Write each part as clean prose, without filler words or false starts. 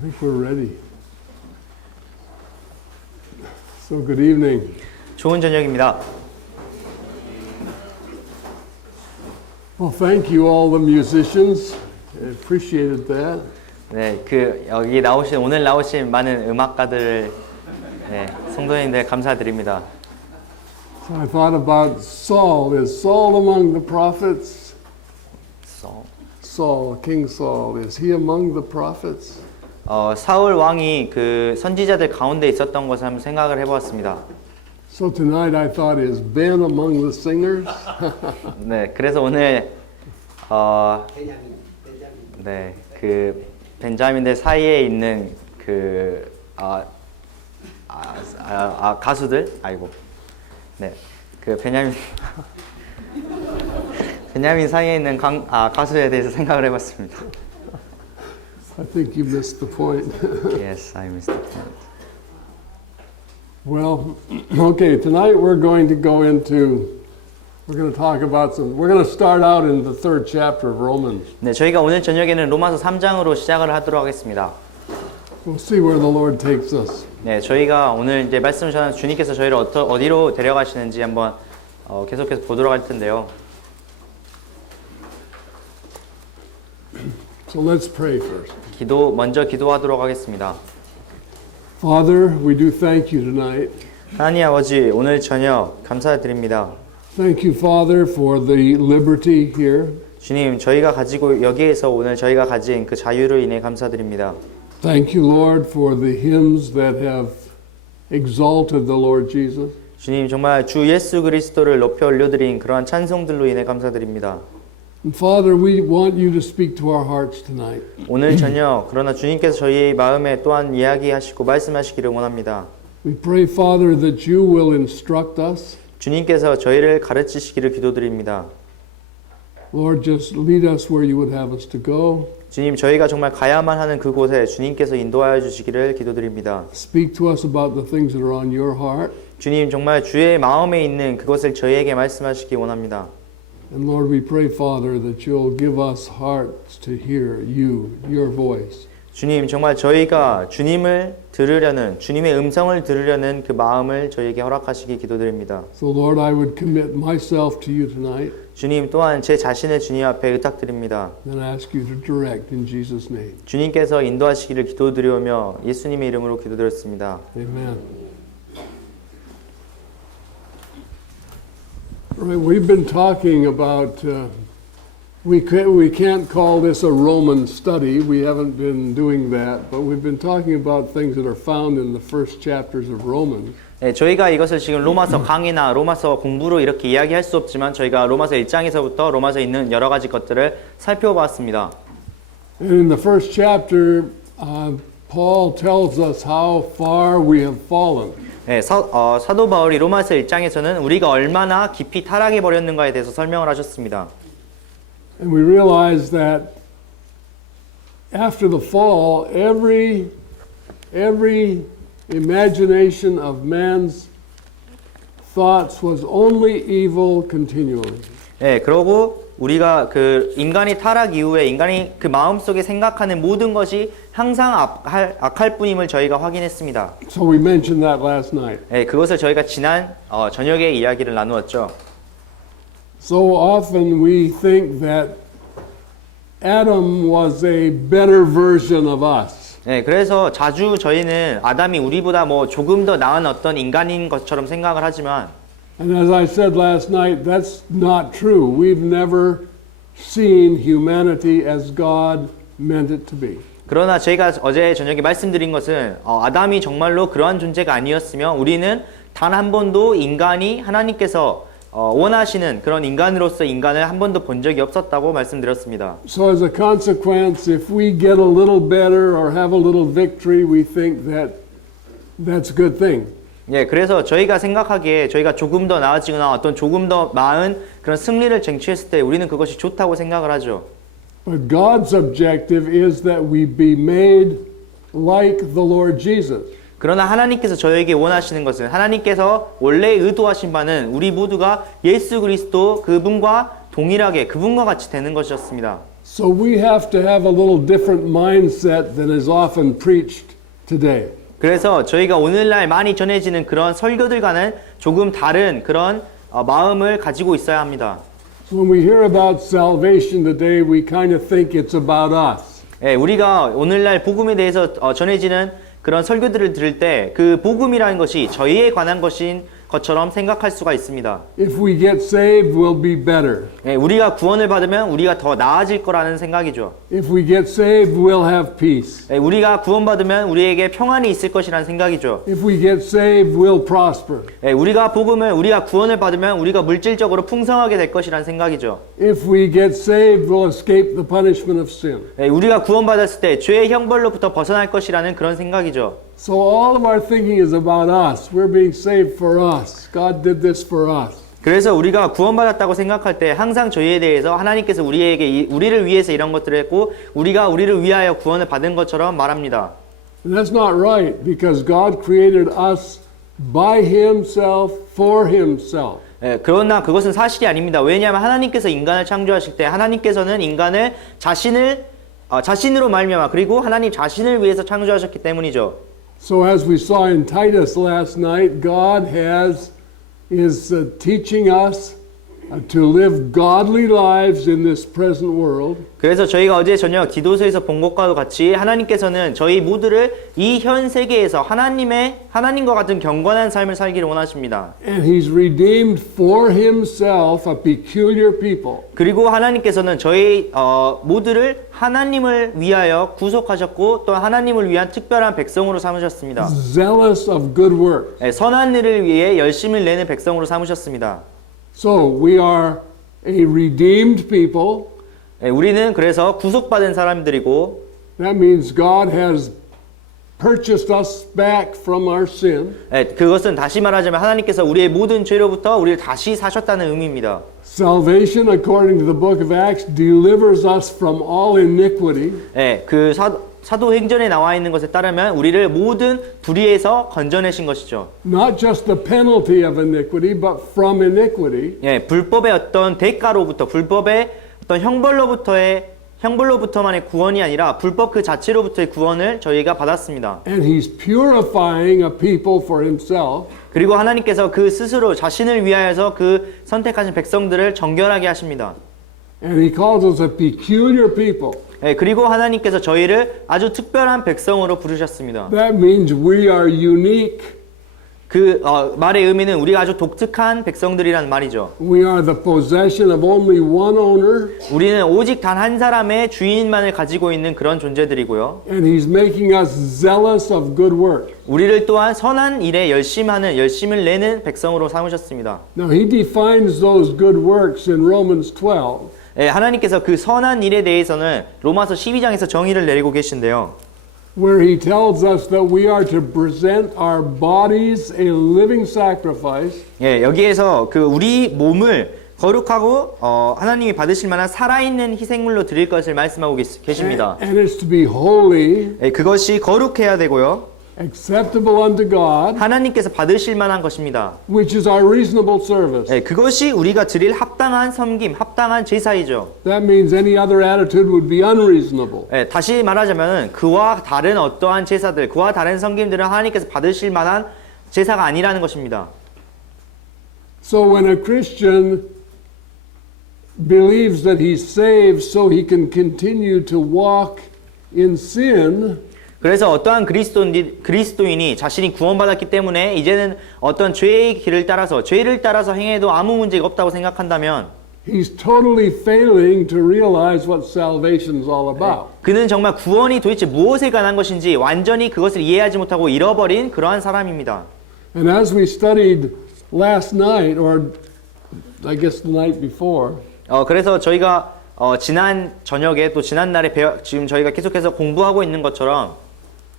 think we're ready. So good evening. 좋은 저녁입니다. Well, thank you all the musicians. I appreciated that. 네, 여기 오늘 나오신 많은 음악가들을 성도님들 감사드립니다. So I thought about Saul. Is Saul among the prophets? Saul, King Saul, is he among the prophets? 사울 왕이 그 선지자들 가운데 있었던 것을 한번 생각을 해보았습니다. So tonight I thought, is Ben among the singers? 네, 그래서 오늘 네, 그 벤자민들 사이에 있는 가수들, 네, 그 베냐민 사이에 있는 가수에 대해서 생각을 해봤습니다. I think you missed the point. Yes, I missed the point. Well, okay, tonight we're going to talk about we're going to start out in the third chapter of Romans. 네, 저희가 오늘 저녁에는 로마서 3장으로 시작을 하도록 하겠습니다. We'll see where the Lord takes us. 네, 저희가 오늘 이제 말씀을 전하는 주님께서 저희를 어디로 데려가시는지 한번 계속해서 보도록 할 텐데요. So let's pray first. 먼저 기도하도록 하겠습니다. Father, we do thank you tonight. 하나님 아버지, 오늘 저녁 감사드립니다. Thank you, Father, for the liberty here. 주님, 저희가 가지고 여기에서 오늘 저희가 가진 그 자유로 인해 감사드립니다. Thank you, Lord, for the hymns that have exalted the Lord Jesus. 주님, 정말 주 예수 그리스도를 높여 올려드린 그러한 찬송들로 인해 감사드립니다. And Father, we want you to speak to our hearts tonight. 오늘 저녁 그러나 주님께서 저희 마음에 또한 이야기하시고 말씀하시기를 원합니다. We pray, Father, that you will instruct us. 주님께서 저희를 가르치시기를 기도드립니다. Lord, just lead us where you would have us to go. 주님, 저희가 정말 가야만 하는 그곳에 주님께서 인도하여 주시기를 기도드립니다. Speak to us about the things that are on your heart. 주님, 정말 주의 마음에 있는 그것을 저희에게 말씀하시기 원합니다. And Lord, we pray, Father, that you'll give us hearts to hear you, your voice. 주님, 정말 저희가 주님을 들으려는, 주님의 음성을 들으려는 그 마음을 저희에게 허락하시기 기도드립니다. So Lord, I would commit myself to you tonight. 주님 또한 제 자신을 주님 앞에 의탁드립니다. And ask you to direct in Jesus' name. 주님께서 인도하시기를 기도드리오며 예수님의 이름으로 기도드렸습니다. Amen. Right, we've been talking about, we can't call this a Roman study. We haven't been doing that, but we've been talking about things that are found in the first chapters of Romans. 네, 저희가 이것을 지금 로마서 강의나 로마서 공부로 이렇게 이야기할 수 없지만 저희가 로마서 1장에서부터 로마서에 있는 여러 가지 것들을 살펴봤습니다. And in the first chapter, Paul tells us how far we have fallen. 네, 사도 바울이 로마서 1장에서는 우리가 얼마나 깊이 타락해 버렸는가에 대해서 설명을 하셨습니다. And we realize that after the fall, every imagination of man's thoughts was only evil continually. 네, 그러고 우리가 그 인간이 타락 이후에 인간이 그 마음속에 생각하는 모든 것이 항상 악할 뿐임을 저희가 확인했습니다. So we mentioned that last night. 네, 그것을 저희가 지난 저녁에 이야기를 나누었죠. So often we think that Adam was a better version of us. 네, 그래서 자주 저희는 아담이 우리보다 조금 더 나은 어떤 인간인 것처럼 생각을 하지만 And as I said last night, that's not true. We've never seen humanity as God meant it to be. 그러나 제가 어제 저녁에 말씀드린 것은 아담이 정말로 그러한 존재가 아니었으며 우리는 단 한 번도 인간이 하나님께서 원하시는 그런 인간으로서 인간을 한 번도 본 적이 없었다고 말씀드렸습니다. So as a consequence, if we get a little better or have a little victory, we think that that's a good thing. 예, 그래서 저희가 생각하기에 저희가 조금 더 나아지거나 어떤 조금 더 나은 그런 승리를 쟁취했을 때 우리는 그것이 좋다고 생각을 하죠. But God's objective is that we be made like the Lord Jesus. 그러나 하나님께서 저에게 원하시는 것은 하나님께서 원래 의도하신 바는 우리 모두가 예수 그리스도 그분과 동일하게 그분과 같이 되는 것이었습니다. So we have to have a little different mindset than is often preached today. 그래서 저희가 오늘날 많이 전해지는 그런 설교들과는 조금 다른 그런 마음을 가지고 있어야 합니다. So when we hear about salvation today, we kind of think it's about us. 예, 우리가 오늘날 복음에 대해서 전해지는 그런 설교들을 들을 때 그 복음이라는 것이 저희에 관한 것인 것처럼 생각할 수가 있습니다. If we get saved, we'll be better. 예, 우리가 구원을 받으면 우리가 더 나아질 거라는 생각이죠. If we get saved, we'll have peace. 예, 우리가 구원받으면 우리에게 평안이 있을 것이라는 생각이죠. If we get saved, we'll prosper. 예, 우리가 구원을 받으면 우리가 물질적으로 풍성하게 될 것이라는 생각이죠. If we get saved, we'll escape the punishment of sin. 예, 우리가 구원받았을 때 죄의 형벌로부터 벗어날 것이라는 그런 생각이죠. So all of our thinking is about us. We're being saved for us. God did this for us. 그래서 우리가 구원받았다고 생각할 때 항상 저희에 대해서 하나님께서 우리를 위해서 이런 것들을 했고 우리가 우리를 위하여 구원을 받은 것처럼 말합니다. And that's not right because God created us by Himself for Himself. 예, 그러나 그것은 사실이 아닙니다. 왜냐하면 하나님께서 인간을 창조하실 때 하나님께서는 인간을 자신으로 말미암아 그리고 하나님 자신을 위해서 창조하셨기 때문이죠. So as we saw in Titus last night, God is teaching us to live godly lives in this present world. 그래서 저희가 어제 저녁 디도서에서 본 것과도 같이 하나님께서는 저희 모두를 이 현 세계에서 하나님과 같은 경건한 삶을 살기를 원하십니다. And He's redeemed for Himself a peculiar people. 그리고 하나님께서는 저희 모두를 하나님을 위하여 구속하셨고 또 하나님을 위한 특별한 백성으로 삼으셨습니다. Zealous of good work. 네, 선한 일을 위해 열심을 내는 백성으로 삼으셨습니다. So we are a redeemed people. 네, 우리는 그래서 구속받은 사람들이고 That means God has purchased us back from our sin. 네, 그것은 다시 말하자면 하나님께서 우리의 모든 죄로부터 우리를 다시 사셨다는 의미입니다. Salvation, according to the book of Acts, delivers us from all iniquity. 네, 그 사도행전에 나와 있는 것에 따르면 우리를 모든 불의에서 건져내신 것이죠. Not just the penalty of iniquity, but from iniquity. 예, 불법의 어떤 대가로부터 불법의 어떤 형벌로부터만의 구원이 아니라 불법 그 자체로부터의 구원을 저희가 받았습니다. And He's purifying a people for Himself. 그리고 하나님께서 그 스스로 자신을 위하여서 그 선택하신 백성들을 정결하게 하십니다. And He calls us a peculiar people. 예, 그리고 하나님께서 저희를 아주 특별한 백성으로 부르셨습니다. That means we are unique. 그 말의 의미는 우리가 아주 독특한 백성들이란 말이죠. We are the possession of only one owner. 우리는 오직 단 한 사람의 주인만을 가지고 있는 그런 존재들이고요. And He's making us zealous of good work. 우리를 또한 선한 일에 열심을 내는 백성으로 삼으셨습니다. Now He defines those good works in Romans 12. 예, 하나님께서 그 선한 일에 대해서는 로마서 12장에서 정의를 내리고 계신데요. Where He tells us that we are to present our bodies a living sacrifice. 예, 여기에서 그 우리 몸을 거룩하고 하나님이 받으실 만한 살아있는 희생물로 드릴 것을 말씀하고 계십니다. And it's to be holy, 예, 그것이 거룩해야 되고요. acceptable unto God, 하나님께서 받으실 만한 것입니다. which is our reasonable service. 예, 그것이 우리가 드릴 합당한 섬김, 합당한 제사이죠. That means any other attitude would be unreasonable. 예, 다시 말하자면 그와 다른 어떠한 제사들, 그와 다른 섬김들은 하나님께서 받으실 만한 제사가 아니라는 것입니다. So when a Christian believes that he's saved so he can continue to walk in sin, 그래서 어떠한 그리스도인이 자신이 구원받았기 때문에 이제는 어떤 죄를 따라서 행해도 아무 문제가 없다고 생각한다면 he's totally failing to realize what salvation is all about. 그는 정말 구원이 도대체 무엇에 관한 것인지 완전히 그것을 이해하지 못하고 잃어버린 그러한 사람입니다. And as we studied last night, or I guess the night before, 그래서 저희가 지난 저녁에 또 지난 날에 지금 저희가 계속해서 공부하고 있는 것처럼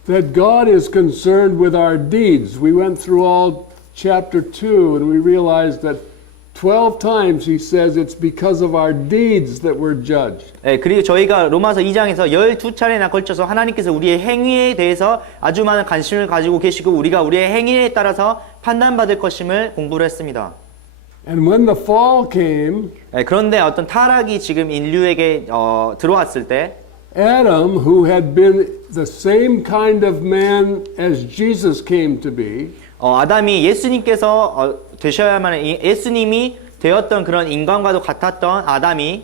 that God is concerned with our deeds. We went through all chapter 2 and we realized that 12 times He says it's because of our deeds that we're judged. 네, 그리고 저희가 로마서 2장에서 12차례나 걸쳐서 하나님께서 우리의 행위에 대해서 아주 많은 관심을 가지고 계시고 우리가 우리의 행위에 따라서 판단받을 것임을 공부를 했습니다. And when the fall came, 예, 그런데 어떤 타락이 지금 인류에게 들어왔을 때 Adam, who had been the same kind of man as Jesus came to be, 아담이 예수님께서 되셔야만 예수님이 되었던 그런 인간과도 같았던 아담이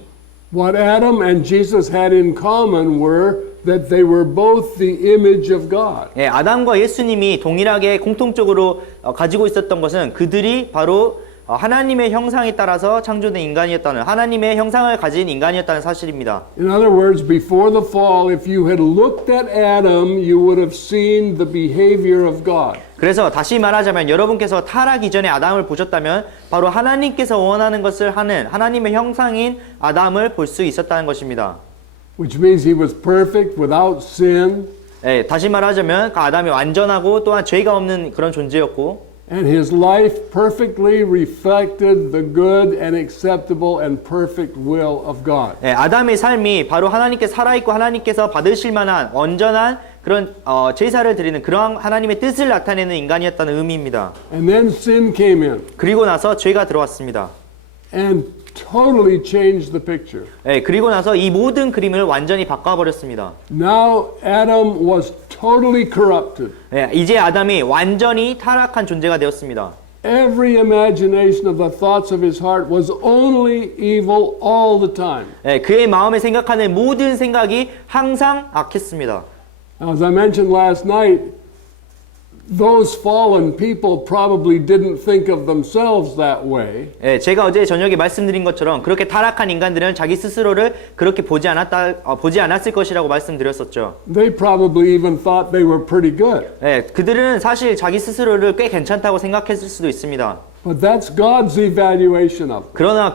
what Adam and Jesus had in common were that they were both the image of God. 예, 아담과 예수님이 동일하게 공통적으로 가지고 있었던 것은 그들이 바로 하나님의 형상에 따라서 창조된 인간이었다는 하나님의 형상을 가진 인간이었다는 사실입니다. In other words, before the fall, if you had looked at Adam, you would have seen the behavior of God. 그래서 다시 말하자면 여러분께서 타락 이전에 아담을 보셨다면 바로 하나님께서 원하는 것을 하는 하나님의 형상인 아담을 볼 수 있었다는 것입니다. Which means he was perfect, without sin, 예, 다시 말하자면 그 아담이 완전하고 또한 죄가 없는 그런 존재였고 and his life perfectly reflected the good and acceptable and perfect will of God. 예, 아담의 삶이 바로 하나님께 살아있고 하나님께서 받으실 만한 온전한 그런 제사를 드리는 그러한 하나님의 뜻을 나타내는 인간이었다는 의미입니다. And then sin came in 그리고 나서 죄가 들어왔습니다. and totally changed the picture. 예, 그리고 나서 이 모든 그림을 완전히 바꿔버렸습니다. Now Adam was totally corrupted. 예, 이제 아담이 완전히 타락한 존재가 되었습니다. Every imagination of the thoughts of his heart was only evil all the time. 예, 그의 마음에 생각하는 모든 생각이 항상 악했습니다. As I mentioned last night, those fallen people probably didn't think of themselves that way. 예, 제가 어제 저녁에 말씀드린 것처럼 그렇게 타락한 인간들은 자기 스스로를 그렇게 보지 않았을 것이라고 말씀드렸었죠. They probably even thought they were pretty good. 예, 그들은 사실 자기 스스로를 꽤 괜찮다고 생각했을 수도 있습니다. But that's God's evaluation of them. 그러나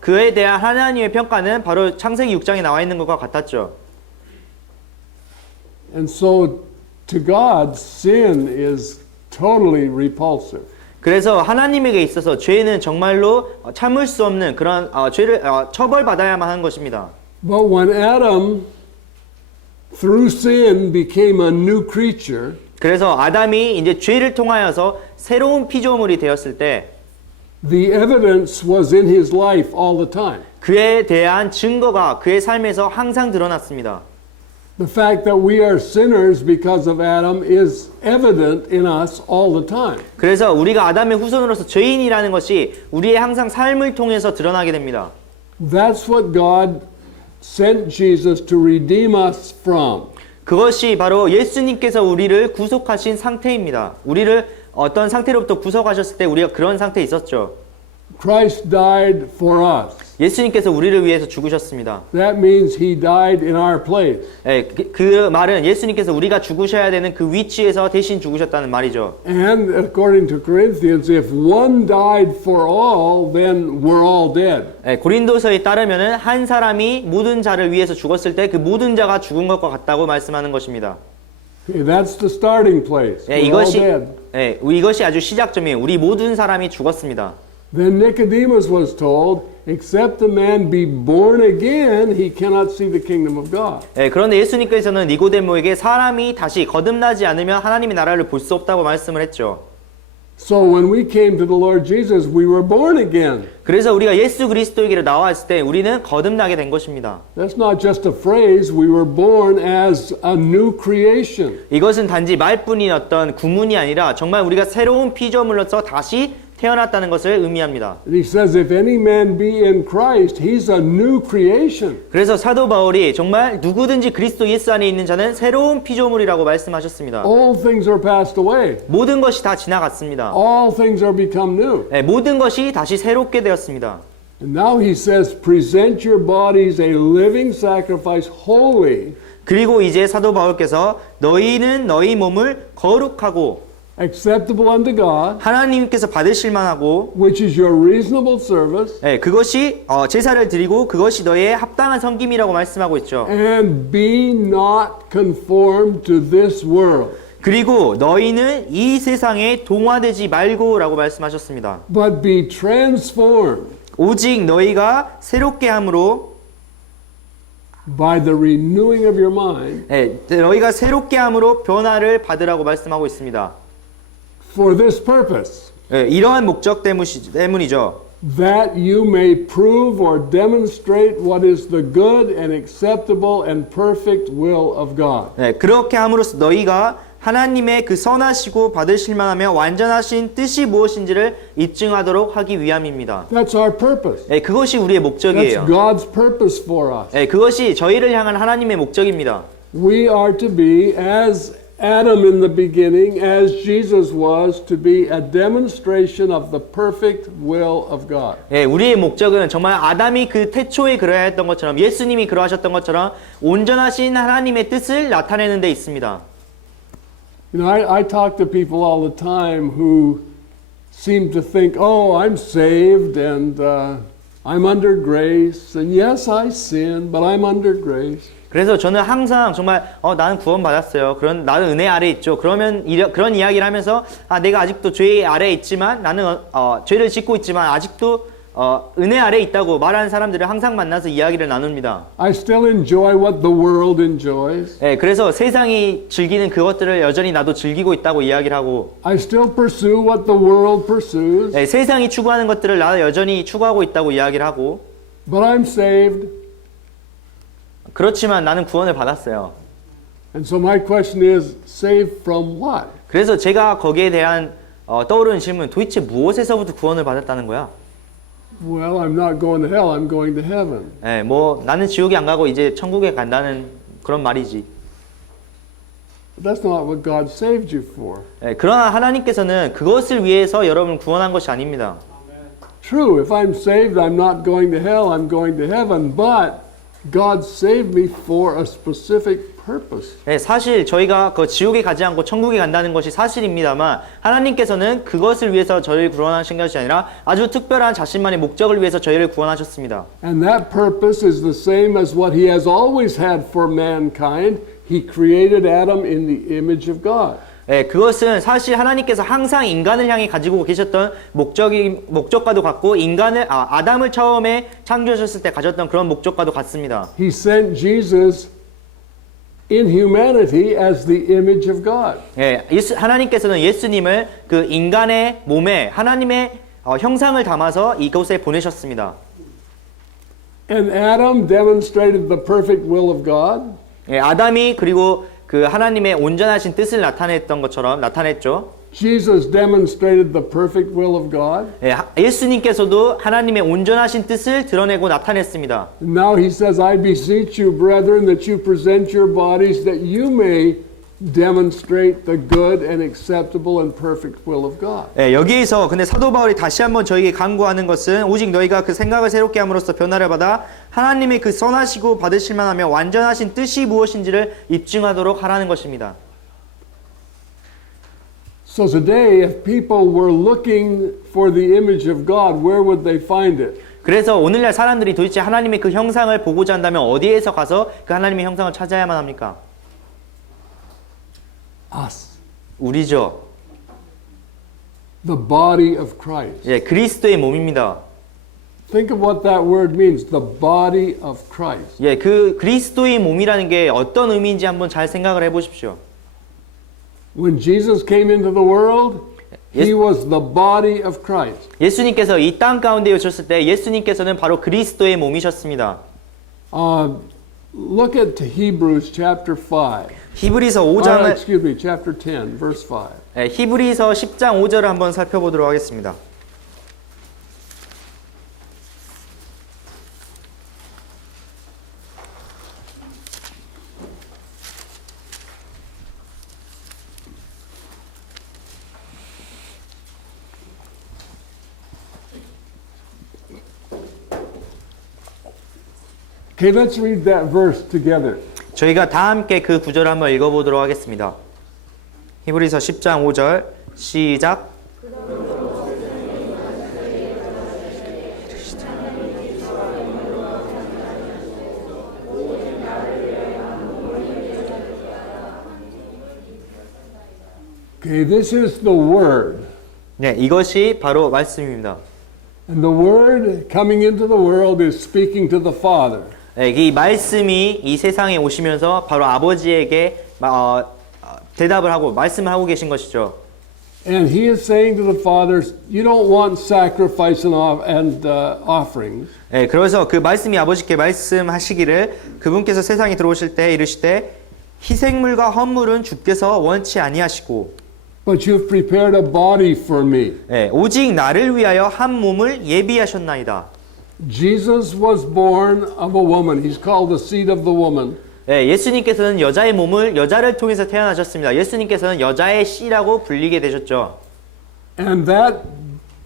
그에 대한 하나님의 평가는 바로 창세기 6장에 나와 있는 것과 같았죠. And so to God, sin is totally repulsive. 그래서 하나님에게 있어서 죄는 정말로 참을 수 없는 그런 죄를 처벌받아야만 하는 것입니다. But when Adam, through sin, became a new creature, 그래서 아담이 이제 죄를 통하여서 새로운 피조물이 되었을 때 the evidence was in his life all the time. 그에 대한 증거가 그의 삶에서 항상 드러났습니다. The fact that we are sinners because of Adam is evident in us all the time. 그래서 우리가 아담의 후손으로서 죄인이라는 것이 우리의 항상 삶을 통해서 드러나게 됩니다. That's what God sent Jesus to redeem us from. 그것이 바로 예수님께서 우리를 구속하신 상태입니다. 우리를 어떤 상태로부터 구속하셨을 때 우리가 그런 상태에 있었죠. Christ died for us. 예수님께서 우리를 위해서 죽으셨습니다. That means he died in our place. 예, 그 말은 예수님께서 우리가 죽으셔야 되는 그 위치에서 대신 죽으셨다는 말이죠. And according to Corinthians, if one died for all, then we're all dead. 예, 고린도서에 따르면은 한 사람이 모든 자를 위해서 죽었을 때 그 모든 자가 죽은 것과 같다고 말씀하는 것입니다. Okay, that's the starting place. 예, We're all dead. 이것이 아주 시작점이에요. 우리 모든 사람이 죽었습니다. Then Nicodemus was told, except a man be born again, he cannot see the kingdom of God. 예, 그런데 예수님께서는 니고데모에게 사람이 다시 거듭나지 않으면 하나님의 나라를 볼 수 없다고 말씀을 했죠. So when we came to the Lord Jesus, we were born again. 그래서 우리가 예수 그리스도에게 나왔을 때 우리는 거듭나게 된 것입니다. That's not just a phrase, we were born as a new creation. 이것은 단지 말뿐인 어떤 구문이 아니라 정말 우리가 새로운 피조물로서 다시 태어났다는 것을 의미합니다. And he says, if any man be in Christ, he's a new creation. 그래서 사도 바울이 정말 누구든지 그리스도 예수 안에 있는 자는 새로운 피조물이라고 말씀하셨습니다. All things are passed away. 모든 것이 다 지나갔습니다. All things are become new. 네, 모든 것이 다시 새롭게 되었습니다. And now he says, present your bodies a living sacrifice, holy, 그리고 이제 사도 바울께서 너희는 너희 몸을 거룩하고 acceptable unto God, 하나님께서 받으실 만하고 which is your reasonable service, 네, 그것이 제사를 드리고 그것이 너의 합당한 섬김이라고 말씀하고 있죠. and be not conformed to this world, 그리고 너희는 이 세상에 동화되지 말고라고 말씀하셨습니다. but be transformed 오직 너희가 새롭게 함으로 by the renewing of your mind, 네, 너희가 새롭게 함으로 변화를 받으라고 말씀하고 있습니다. for this purpose, 네, 이러한 목적 때문이죠. that you may prove or demonstrate what is the good and acceptable and perfect will of God. 네, 그렇게 함으로써 너희가 하나님의 그 선하시고 받으실 만하며 완전하신 뜻이 무엇인지를 입증하도록 하기 위함입니다. That's our purpose. 네, 그것이 우리의 That's 목적이에요. God's purpose for us. 네, 그것이 저희를 향한 하나님의 목적입니다. We are to be as Adam in the beginning, as Jesus was, to be a demonstration of the perfect will of God. 예, 우리의 목적은 정말 아담이 그 태초에 그러야 했던 것처럼 예수님이 그러하셨던 것처럼 온전하신 하나님의 뜻을 나타내는 데 있습니다. You know, I talk to people all the time who seem to think, oh, I'm saved and I'm under grace, and yes, I sin, but I'm under grace. 그래서 저는 항상 정말 나는 구원받았어요. 나는 은혜 아래 있죠. 그런 이야기를 하면서 내가 아직도 죄 아래 있지만 나는 죄를 짓고 있지만 아직도 은혜 아래 있다고 말하는 사람들을 항상 만나서 이야기를 나눕니다. I still enjoy what the world enjoys. 예, 그래서 세상이 즐기는 그것들을 여전히 나도 즐기고 있다고 이야기를 하고 I still pursue what the world pursues. 예, 세상이 추구하는 것들을 나도 여전히 추구하고 있다고 이야기를 하고 But I'm saved. 그렇지만 나는 구원을 받았어요. And so my question is, saved from what? 그래서 제가 거기에 대한 떠오르는 질문, 도대체 무엇에서부터 구원을 받았다는 거야? Well, I'm not going to hell, I'm going to heaven. 예, 나는 지옥에 안 가고 이제 천국에 간다는 그런 말이지. But that's not what God saved you for. 예, 그러나 하나님께서는 그것을 위해서 여러분을 구원한 것이 아닙니다. True, if I'm saved, I'm not going to hell, I'm going to heaven. But God saved me for a specific purpose. 예, 사실 저희가 그 지옥에 가지 않고 천국에 간다는 것이 사실입니다만 하나님께서는 그것을 위해서 저희를 구원하신 것이 아니라 아주 특별한 자신만의 목적을 위해서 저희를 구원하셨습니다. And that purpose is the same as what He has always had for mankind. He created Adam in the image of God. 예, 그것은 사실 하나님께서 항상 인간을 향해 가지고 계셨던 목적과도 같고 아담을 처음에 창조하셨을 때 가졌던 그런 목적과도 같습니다. He sent Jesus in humanity as the image of God. 예, 하나님께서는 예수님을 그 인간의 몸에 하나님의 형상을 담아서 이곳에 보내셨습니다. And Adam demonstrated the perfect will of God. 예, 아담이 그리고 그 하나님의 온전하신 뜻을 나타냈죠. Jesus demonstrated the perfect will of God. 예, 예수님께서도 하나님의 온전하신 뜻을 드러내고 나타냈습니다. And now he says, I beseech you, brethren, that you present your bodies that you may demonstrate the good and acceptable and perfect will of God. 예, 여기에서 근데 사도 바울이 다시 한번 저에게 강구하는 것은 오직 너희가 그 생각을 새롭게 함으로써 변화를 받아 하나님의 그 선하시고 받으실 만하며 완전하신 뜻이 무엇인지를 입증하도록 하라는 것입니다. So today, if people were looking for the image of God, where would they find it? 그래서 오늘날 사람들이 도대체 하나님의 그 형상을 보고자 한다면 어디에서 가서 그 하나님의 형상을 찾아야만 합니까? Us. 우리죠. The body of Christ. 예, 그리스도의 몸입니다. Think of what that word means, the body of Christ. 예, 그 그리스도의 몸이라는 게 어떤 의미인지 한번 잘 생각을 해보십시오. When Jesus came into the world, He was the body of Christ. 예수님께서 이 땅 가운데 오셨을 때 예수님께서는 바로 그리스도의 몸이셨습니다. Look at Hebrews chapter 5. 히브리서 5장을 Excuse me, chapter 10, verse 5. 예, 히브리서 10장 5절을 한번 살펴보도록 하겠습니다. Okay, let's read that verse together. 저희가 다 함께 그 구절을 한번 읽어보도록 하겠습니다. 히브리서 10장 5절 시작. Okay, this is the Word. 네, 이것이 바로 말씀입니다. And the Word coming into the world is speaking to the Father. 네, 이 말씀이 이 세상에 오시면서 바로 아버지에게 대답을 하고 말씀을 하고 계신 것이죠. And he is saying to the fathers, you don't want sacrifice and offerings. 예, 그래서 그 말씀이 아버지께 말씀하시기를 그분께서 세상에 들어오실 때 이르시되 희생물과 헌물은 주께서 원치 아니하시고 But you've prepared a body for me. 예, 오직 나를 위하여 한 몸을 예비하셨나이다. Jesus was born of a woman. He's called the seed of the woman. 예, 예수님께서는 여자의 몸을 여자를 통해서 태어나셨습니다. 예수님께서는 여자의 씨라고 불리게 되셨죠. And that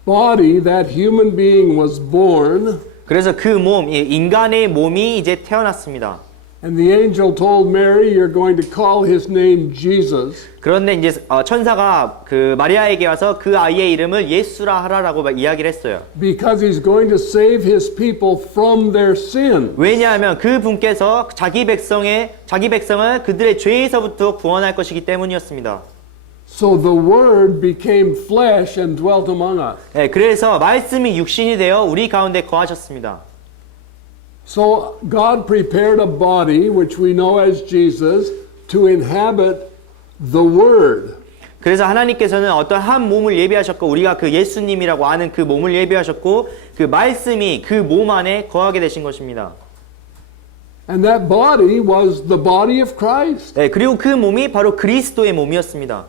body, that human being was born. 그래서 그 몸, 인간의 몸이 이제 태어났습니다. And the angel told Mary, you're going to call his name Jesus. 그런데 이제 천사가 그 마리아에게 와서 그 아이의 이름을 예수라 하라라고 이야기를 했어요. Because he's going to save his people from their sin. 왜냐하면 그 분께서 자기 백성을 그들의 죄에서부터 구원할 것이기 때문이었습니다. So the word became flesh and dwelt among us. 네, 그래서 말씀이 육신이 되어 우리 가운데 거하셨습니다. So God prepared a body, which we know as Jesus, to inhabit the word. 그래서 하나님께서는 어떤 한 몸을 예비하셨고 우리가 그 예수님이라고 아는 그 몸을 예비하셨고 그 말씀이 그 몸 안에 거하게 되신 것입니다. And that body was the body of Christ. 네, 그리고 그 몸이 바로 그리스도의 몸이었습니다.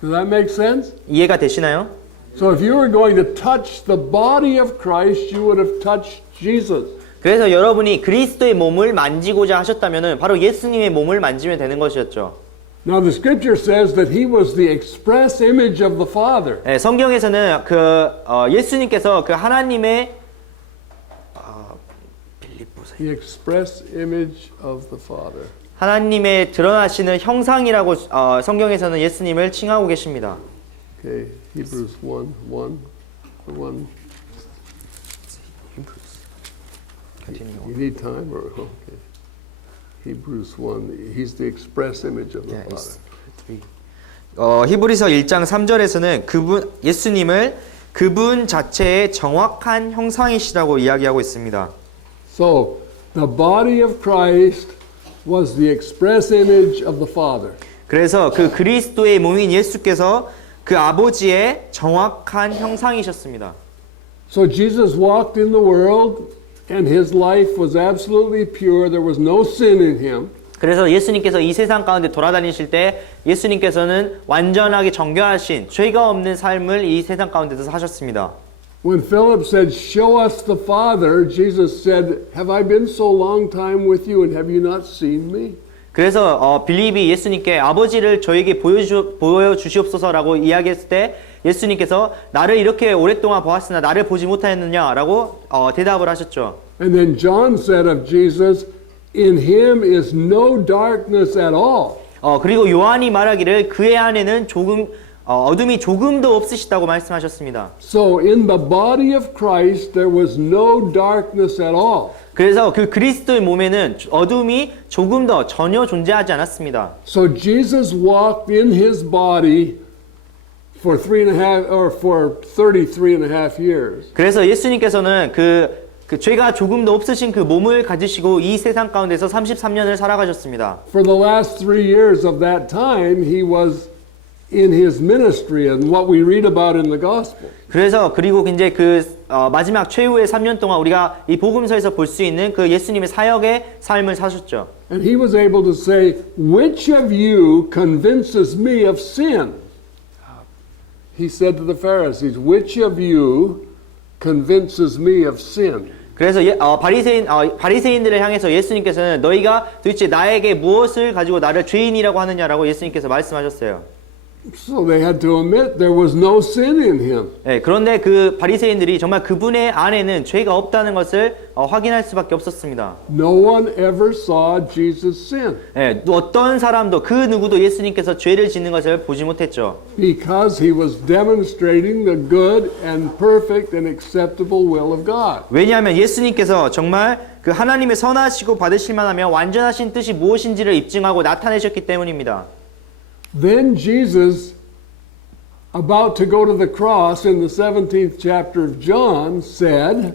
Does that make sense? 이해가 되시나요? So if you were going to touch the body of Christ, you would have touched Jesus. 그래서 여러분이 그리스도의 몸을 만지고자 하셨다면 바로 예수님의 몸을 만지면 되는 것이었죠. Now the scripture says that he was the express image of the Father. 네, 성경에서는 예수님께서 그 하나님의 The express image of the Father. 하나님의 드러나시는 형상이라고 성경에서는 예수님을 칭하고 계십니다. Okay, Hebrews 1:1. You need time or okay. Hebrews 1. He's the express image of the Father. 히브리서 1장 3절에서는 예수님을 그분 자체의 정확한 형상이시라고 이야기하고 있습니다. So, the body of Christ was the express image of the Father. 그래서 그 그리스도의 몸인 예수께서 그 아버지의 정확한 형상이셨습니다. So Jesus walked in the world and his life was absolutely pure. There was no sin in him. 그래서 예수님께서 이 세상 가운데 돌아다니실 때 예수님께서는 완전하게 정결하신 죄가 없는 삶을 이 세상 가운데서 사셨습니다. When Philip said, "Show us the Father," Jesus said, "Have I been so long time with you and have you not seen me?" 그래서 빌립이 예수님께 아버지를 저에게 보여주시옵소서라고 이야기했을 때 예수님께서 나를 이렇게 오랫동안 보았으나 나를 보지 못하였느냐라고 대답을 하셨죠. And then John said of Jesus, "In him is no darkness at all." 그리고 요한이 말하기를 그의 안에는 어둠이 조금도 없으시다고 말씀하셨습니다. So in the body of Christ there was no darkness at all. 그래서 그 그리스도의 몸에는 어둠이 조금도 전혀 존재하지 않았습니다. So Jesus walked in his body for 33 and a half years. 그래서 예수님께서는 그 죄가 조금도 없으신 그 몸을 가지시고 이 세상 가운데서 33년을 살아가셨습니다. For the last 3 years of that time, he was in his ministry and what we read about in the gospel. 그래서 그리고 이제 마지막 최후의 3년 동안 우리가 이 복음서에서 볼 수 있는 그 예수님의 사역의 삶을 사셨죠. And he was able to say, "Which of you convinces me of sin?" He said to the Pharisees, "Which of you convinces me of sin?" 그래서 바리새인들을 향해서 예수님께서는 너희가 도대체 나에게 무엇을 가지고 나를 죄인이라고 하느냐라고 예수님께서 말씀하셨어요. So they had to admit there was no sin in him. 네, 그런데 그 바리새인들이 정말 그분의 안에는 죄가 없다는 것을 확인할 수밖에 없었습니다. No one ever saw Jesus sin. 네, 어떤 사람도 그 누구도 예수님께서 죄를 짓는 것을 보지 못했죠. Because he was demonstrating the good and perfect and acceptable will of God. 왜냐하면 예수님께서 정말 그 하나님의 선하시고 받으실 만하며 완전하신 뜻이 무엇인지를 입증하고 나타내셨기 때문입니다. Then Jesus, about to go to the cross in the 17th chapter of John, said,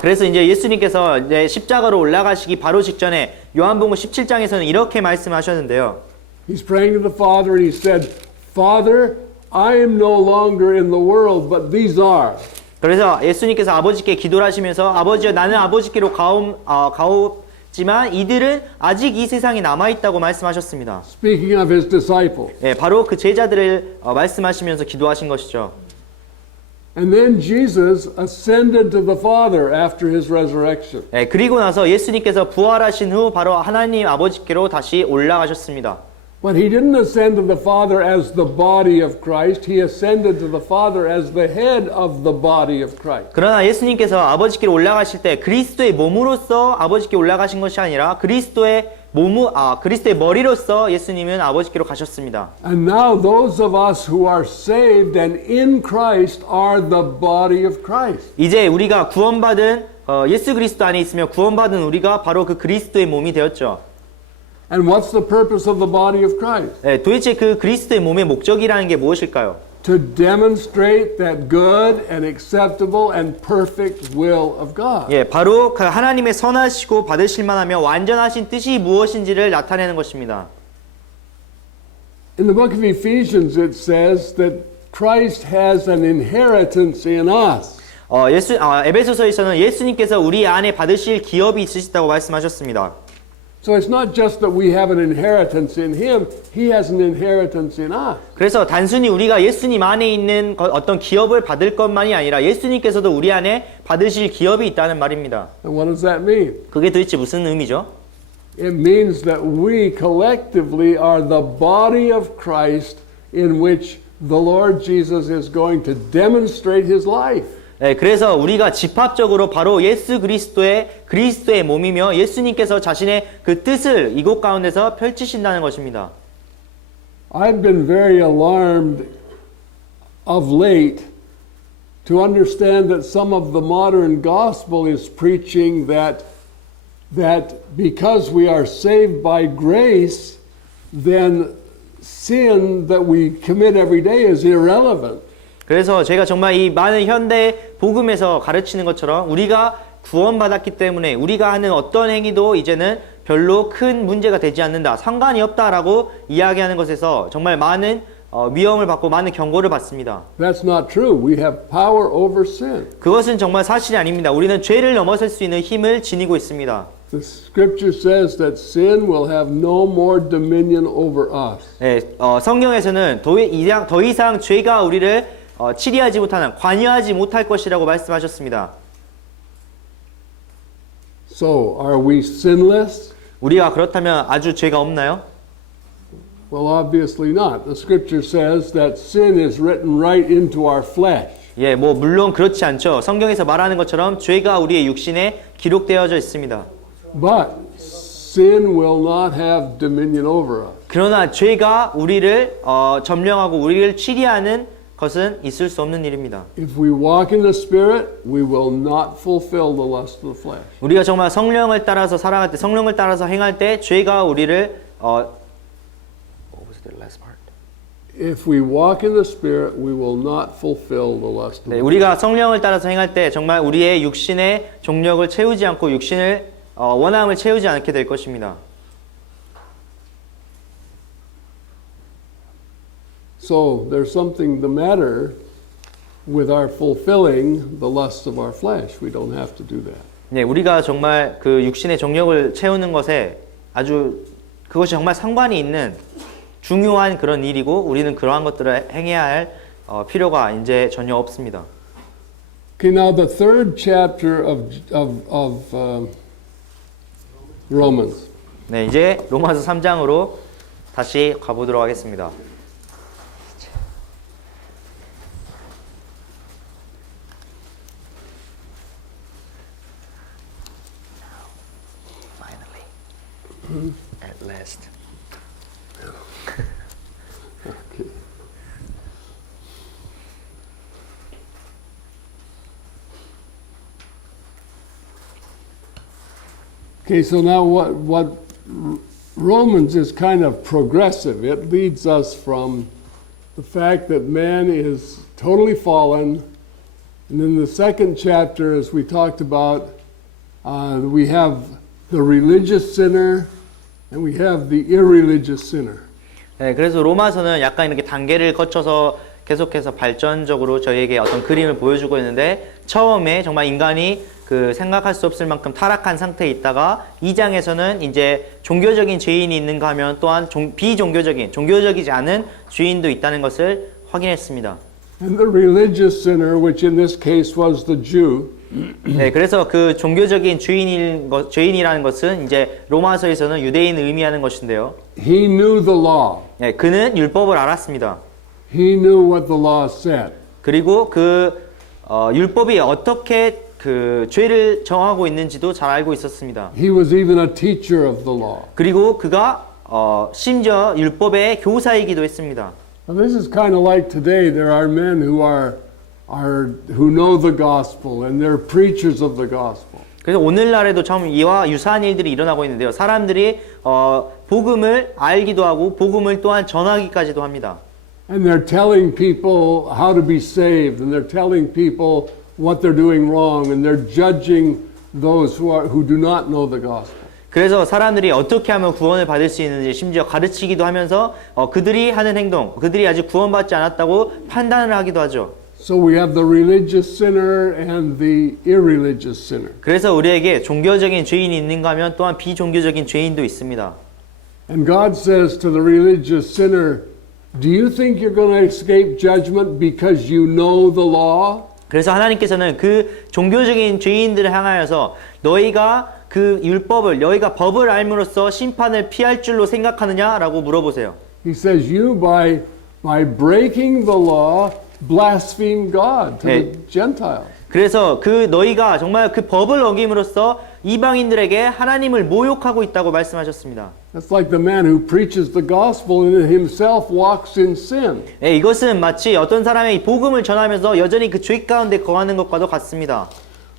그래서 이제 예수님께서 이제 십자가로 올라가시기 바로 직전에 요한복음 17장에서는 이렇게 말씀하셨는데요. He's praying to the Father and he said, Father, I am no longer in the world, but these are. 그래서 예수님께서 아버지께 기도를 하시면서 아버지여 나는 아버지께로 가오지만 이들은 아직 이 세상에 남아있다고 말씀하셨습니다. Speaking of his disciples. 예, 바로 그 제자들을 말씀하시면서 기도하신 것이죠. And then Jesus ascended to the Father after his resurrection. 예, 그리고 나서 예수님께서 부활하신 후 바로 하나님 아버지께로 다시 올라가셨습니다. But he didn't ascend to the Father as the body of Christ. He ascended to the Father as the head of the body of Christ. 그러나 예수님께서 아버지께로 올라가실 때 그리스도의 몸으로서 아버지께 올라가신 것이 아니라 그리스도의 머리로서 예수님은 아버지께로 가셨습니다. And now those of us who are saved and in Christ are the body of Christ. 이제 우리가 구원받은 예수 그리스도 안에 있으며 구원받은 우리가 바로 그 그리스도의 몸이 되었죠. And what's the purpose of the body of Christ? 네, 도대체 그 그리스도의 몸의 목적이라는 게 무엇일까요? To demonstrate that good and acceptable and perfect will of God. 예, 바로 그 하나님의 선하시고 받으실 만하며 완전하신 뜻이 무엇인지를 나타내는 것입니다. In the book of Ephesians it says that Christ has an inheritance in us. 에베소서에서는 예수님께서 우리 안에 받으실 기업이 있으시다고 말씀하셨습니다. So it's not just that we have an inheritance in him, he has an inheritance in us. 그래서 단순히 우리가 예수님 안에 있는 어떤 기업을 받을 것만이 아니라 예수님께서도 우리 안에 받으실 기업이 있다는 말입니다. And what does that mean? 그게 도대체 무슨 의미죠? It means that we collectively are the body of Christ in which the Lord Jesus is going to demonstrate his life. 네, 그래서 우리가 집합적으로 바로 예수 그리스도의 몸이며 예수님께서 자신의 그 뜻을 이곳 가운데서 펼치신다는 것입니다. I've been very alarmed of late to understand that some of the modern gospel is preaching that because we are saved by grace, then sin that we commit every day is irrelevant. 그래서 제가 정말 이 많은 현대 복음에서 가르치는 것처럼 우리가 구원받았기 때문에 우리가 하는 어떤 행위도 이제는 별로 큰 문제가 되지 않는다, 상관이 없다라고 이야기하는 것에서 정말 많은 위험을 받고 많은 경고를 받습니다. That's not true. We have power over sin. 그것은 정말 사실이 아닙니다. 우리는 죄를 넘어설 수 있는 힘을 지니고 있습니다. The scripture says that sin will have no more dominion over us. 네, 성경에서는 더 이상 죄가 우리를 치리하지 못하는, 관여하지 못할 것이라고 말씀하셨습니다. So, are we sinless? 우리가 그렇다면 아주 죄가 없나요? Well, obviously not. The scripture says that sin is written right into our flesh. 예, 물론 그렇지 않죠. 성경에서 말하는 것처럼 죄가 우리의 육신에 기록되어져 있습니다. But sin will not have dominion over us. 그러나 죄가 우리를 점령하고 우리를 치리하는 것은 있을 수 없는 일입니다. If we walk in the Spirit, we will not fulfill the lust of the flesh. 우리가 정말 성령을 따라서 살아갈 때, 성령을 따라서 행할 때 죄가 우리를 What was the last part? If we walk in the Spirit, we will not fulfill the lust of the 네, flesh. 우리가 성령을 따라서 행할 때 정말 우리의 육신의 정력을 채우지 않고 육신을 원함을 채우지 않게 될 것입니다. So there's something the matter with our fulfilling the lusts of our flesh. We don't have to do that. 네, 우리가 정말 그 육신의 정력을 채우는 것에 아주 그것이 정말 상관이 있는 중요한 그런 일이고 우리는 그러한 것들을 행해야 할 필요가 이제 전혀 없습니다. Okay, now the third chapter of Romans. 네, 이제 로마서 3장으로 다시 가보도록 하겠습니다. At last. Okay. Okay, so now what Romans is kind of progressive. It leads us from the fact that man is totally fallen, and in the second chapter, as we talked about, we have the religious sinner and we have the irreligious sinner. 네, 그래서 로마서는 약간 이렇게 단계를 거쳐서 계속해서 발전적으로 저희에게 어떤 그림을 보여주고 있는데 처음에 정말 인간이 그 생각할 수 없을 만큼 타락한 상태에 있다가 2장에서는 이제 종교적인 죄인이 있는가 하면 또한 비종교적인, 종교적이지 않은 죄인도 있다는 것을 확인했습니다. And the religious sinner, which in this case was the Jew, 네, 그래서 그 종교적인 죄인이라는 것은 이제 로마서에서는 유대인을 의미하는 것인데요. he knew the law. 네, 그는 율법을 알았습니다. He knew what the law said. 그리고 율법이 어떻게 그 죄를 정하고 있는지도 잘 알고 있었습니다. He was even a teacher of the law. 그리고 그가 심지어 율법의 교사이기도 했습니다. Now, this is kind of like today. There are men who who know the gospel and they're preachers of the gospel. 그래서 오늘날에도 참 이와 유사한 일들이 일어나고 있는데요. 사람들이 복음을 알기도 하고 복음을 또한 전하기까지도 합니다. And they're telling people how to be saved, and they're telling people what they're doing wrong, and they're judging those who do not know the gospel. 그래서 사람들이 어떻게 하면 구원을 받을 수 있는지 심지어 가르치기도 하면서 그들이 하는 행동, 그들이 아직 구원받지 않았다고 판단을 하기도 하죠. So we have the religious sinner and the irreligious sinner. 그래서 우리에게 종교적인 죄인이 있는가 하면 또한 비종교적인 죄인도 있습니다. And God says to the religious sinner, do you think you're going to escape judgment because you know the law? 그래서 하나님께서는 그 종교적인 죄인들을 향하여서 너희가 그 율법을, 너희가 법을 알므로써 심판을 피할 줄로 생각하느냐라고 물어보세요. He says, you by breaking the law, blaspheme God to the Gentiles. 그래서 너희가 정말 그 법을 어김으로써 이방인들에게 하나님을 모욕하고 있다고 말씀하셨습니다. That's like the man who preaches the gospel and himself walks in sin. 이것은 마치 어떤 사람이 복음을 전하면서 여전히 그 죄 가운데 거하는 것과도 같습니다.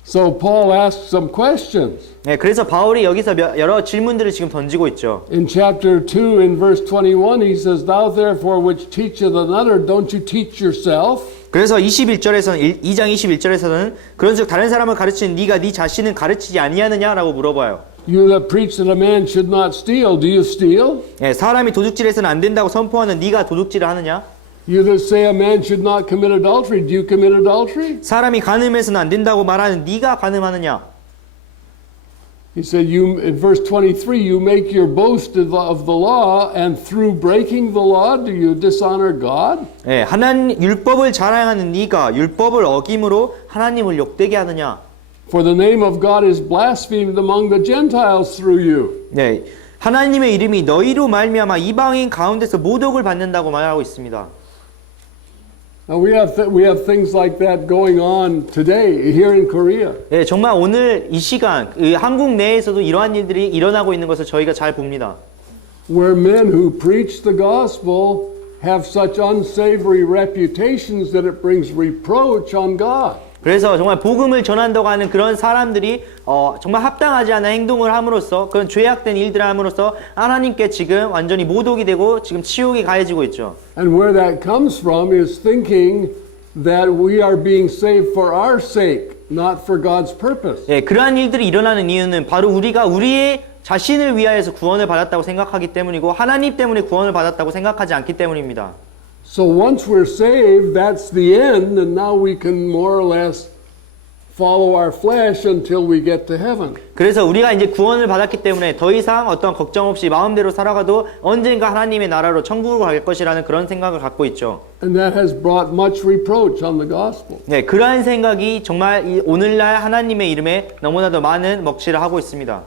So Paul asks some questions. 그래서 바울이 여기서 여러 질문들을 지금 던지고 있죠. In chapter 2 in verse 21 he says, Thou therefore which teacheth another, don't you teach yourself? 그래서 21절에서는 2장 21절에서는 그런즉 다른 사람을 가르치는 네가 네 자신은 가르치지 아니하느냐라고 물어봐요. You that preach that a man should not steal, do you steal? 사람이 도둑질해서는 안 된다고 선포하는 네가 도둑질을 하느냐? You that say a man should not commit adultery, do you commit adultery? 사람이 간음해서는 안 된다고 말하는 네가 간음하느냐? He said, in verse 23, you make your boast of the law, and through breaking the law, do you dishonor God? 하나님 율법을 자랑하는 네가 율법을 어김으로 하나님을 욕되게 하느냐? For the name of God is blasphemed among the Gentiles through you. 하나님의 이름이 너희로 말미암아 이방인 가운데서 모독을 받는다고 말하고 있습니다. Now we have things like that going on today here in Korea. 정말 오늘 이 시간 한국 내에서도 이러한 일들이 일어나고 있는 것을 저희가 잘 봅니다. Where men who preach the gospel have such unsavory reputations that it brings reproach on God. 그래서 정말 복음을 전한다고 하는 그런 사람들이 정말 합당하지 않은 행동을 함으로써 그런 죄악된 일들을 함으로써 하나님께 지금 완전히 모독이 되고 지금 치욕이 가해지고 있죠. And where that comes from is thinking that we are being saved for our sake, not for God's purpose. 그러한 일들이 일어나는 이유는 바로 우리가 우리의 자신을 위하여서 구원을 받았다고 생각하기 때문이고 하나님 때문에 구원을 받았다고 생각하지 않기 때문입니다. So once we're saved, that's the end, and now we can more or less follow our flesh until we get to heaven. 그래서 우리가 이제 구원을 받았기 때문에 더 이상 어떤 걱정 없이 마음대로 살아가도 언젠가 하나님의 나라로 천국으로 갈 것이라는 그런 생각을 갖고 있죠. And that has brought much reproach on the gospel. 그러한 생각이 정말 오늘날 하나님의 이름에 너무나도 많은 먹칠을 하고 있습니다.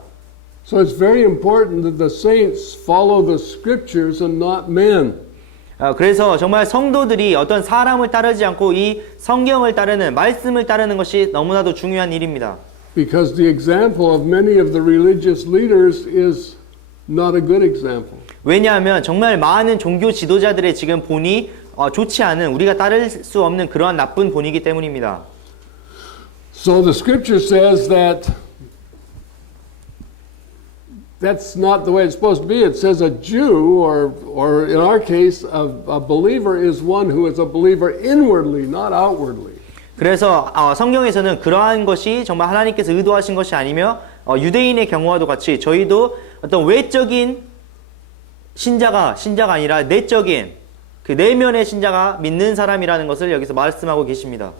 So it's very important that the saints follow the scriptures and not men. 그래서 정말 성도들이 어떤 사람을 따르지 않고 이 성경을 따르는 말씀을 따르는 것이 너무나도 중요한 일입니다. Because the example of many of the religious leaders is not a good example. 왜냐하면 정말 많은 종교 지도자들의 지금 본이 좋지 않은 우리가 따를 수 없는 그러한 나쁜 본이기 때문입니다. So the scripture says that that's not the way it's supposed to be. It says a Jew, or in our case, a believer is one who is a believer inwardly, not outwardly. 그래서 성경에서는 그러한 것이 정말 하나님께서 의도하신 것이 아니며 유대인의 경우와도 같이 저희도 어떤 외적인 신자가 아니라 내적인 그 내면의 신자가 믿는 사람이라는 것을 여기서 말씀하고 계십니다.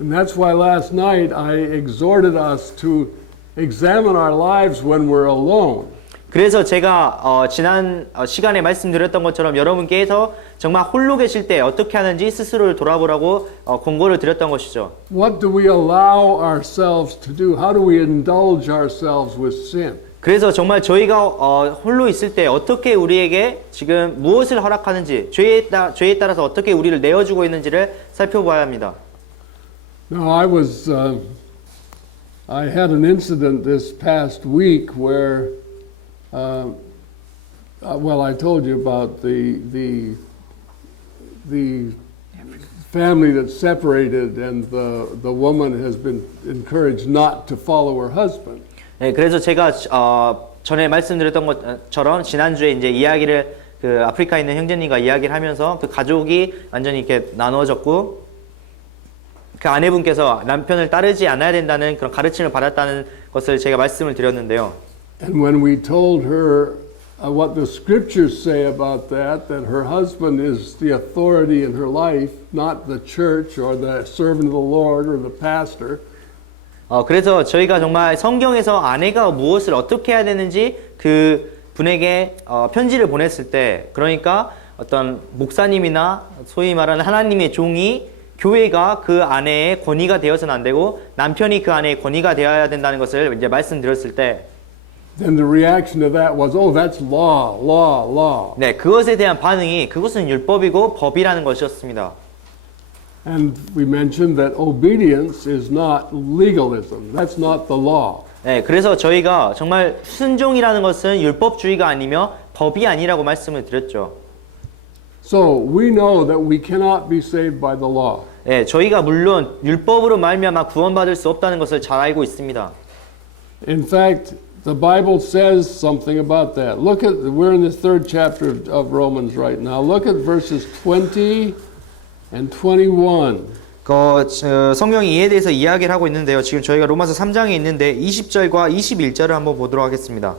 And that's why last night I exhorted us to examine our lives when we're alone. 그래서 제가 지난 시간에 말씀드렸던 것처럼 여러분께서 정말 홀로 계실 때 어떻게 하는지 스스로를 돌아보라고 권고를 드렸던 것이죠. What do we allow ourselves to do? How do we indulge ourselves with sin? 그래서 정말 저희가 홀로 있을 때 어떻게 우리에게 지금 무엇을 허락하는지 죄에 따라서 어떻게 우리를 내어주고 있는지를 살펴봐야 합니다. Now I had an incident this past week where well, I told you about the family that separated, and the woman has been encouraged not to follow her husband. 네, 그래서 제가 전에 말씀드렸던 것처럼 지난주에 이제 이야기를 그 아프리카에 있는 형제님과 이야기를 하면서 그 가족이 완전히 이렇게 나누어졌고 그 아내분께서 남편을 따르지 않아야 된다는 그런 가르침을 받았다는 것을 제가 말씀을 드렸는데요. And when we told her what the scriptures say about that her husband is the authority in her life, not the church or the servant of the Lord or the pastor. 그래서 저희가 정말 성경에서 아내가 무엇을 어떻게 해야 되는지 그 분에게 편지를 보냈을 때, 그러니까 어떤 목사님이나 소위 말하는 하나님의 종이 교회가 그 아내의 권위가 되어서는 안 되고 남편이 그 아내의 권위가 되어야 된다는 것을 이제 말씀드렸을 때, then the reaction to that was, oh, that's law. 네, 그것에 대한 반응이 그것은 율법이고 법이라는 것이었습니다. And we mentioned that obedience is not legalism. That's not the law. 네, 그래서 저희가 정말 순종이라는 것은 율법주의가 아니며 법이 아니라고 말씀을 드렸죠. So we know that we cannot be saved by the law. 네, 저희가 물론 율법으로 말미암아 구원받을 수 없다는 것을 잘 알고 있습니다. In fact, the Bible says something about that. We're in the third chapter of Romans right now. Look at verses 20 and 21. 성경이 이에 대해서 이야기를 하고 있는데요. 지금 저희가 로마서 3장에 있는데 20절과 21절을 한번 보도록 하겠습니다.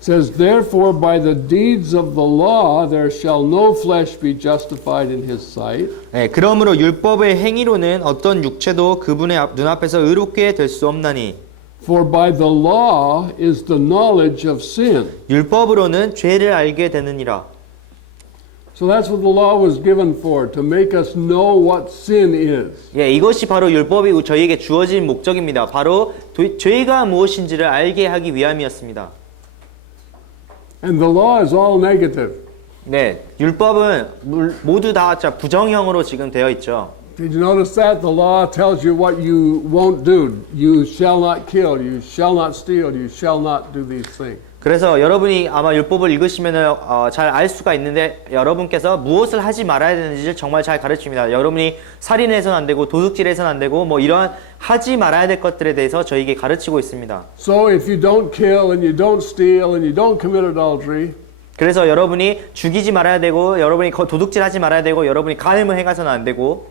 It says, therefore by the deeds of the law there shall no flesh be justified in his sight. 네, 그러므로 율법의 행위로는 어떤 육체도 그분의 눈앞에서 의롭게 될 수 없나니. For by the law is the knowledge of sin. 율법으로는 죄를 알게 되느니라. So that's what the law was given for, to make us know what sin is. 예, 이것이 바로 율법이 저희에게 주어진 목적입니다. 바로 죄가 무엇인지를 알게 하기 위함이었습니다. And the law is all negative. 네, 율법은 모두 다 부정형으로 지금 되어 있죠. Did you notice that? The law tells you what you won't do. You shall not kill, you shall not steal, you shall not do these things. 그래서 여러분이 아마 율법을 읽으시면 잘 알 수가 있는데 여러분께서 무엇을 하지 말아야 되는지를 정말 잘 가르칩니다. 여러분이 살인해서는 안 되고 도둑질해서는 안 되고 뭐 이러한 하지 말아야 될 것들에 대해서 저에게 가르치고 있습니다. So if you don't kill and you don't steal and you don't commit adultery, 그래서 여러분이 죽이지 말아야 되고 여러분이 도둑질하지 말아야 되고 여러분이 간음을 행해서는 안 되고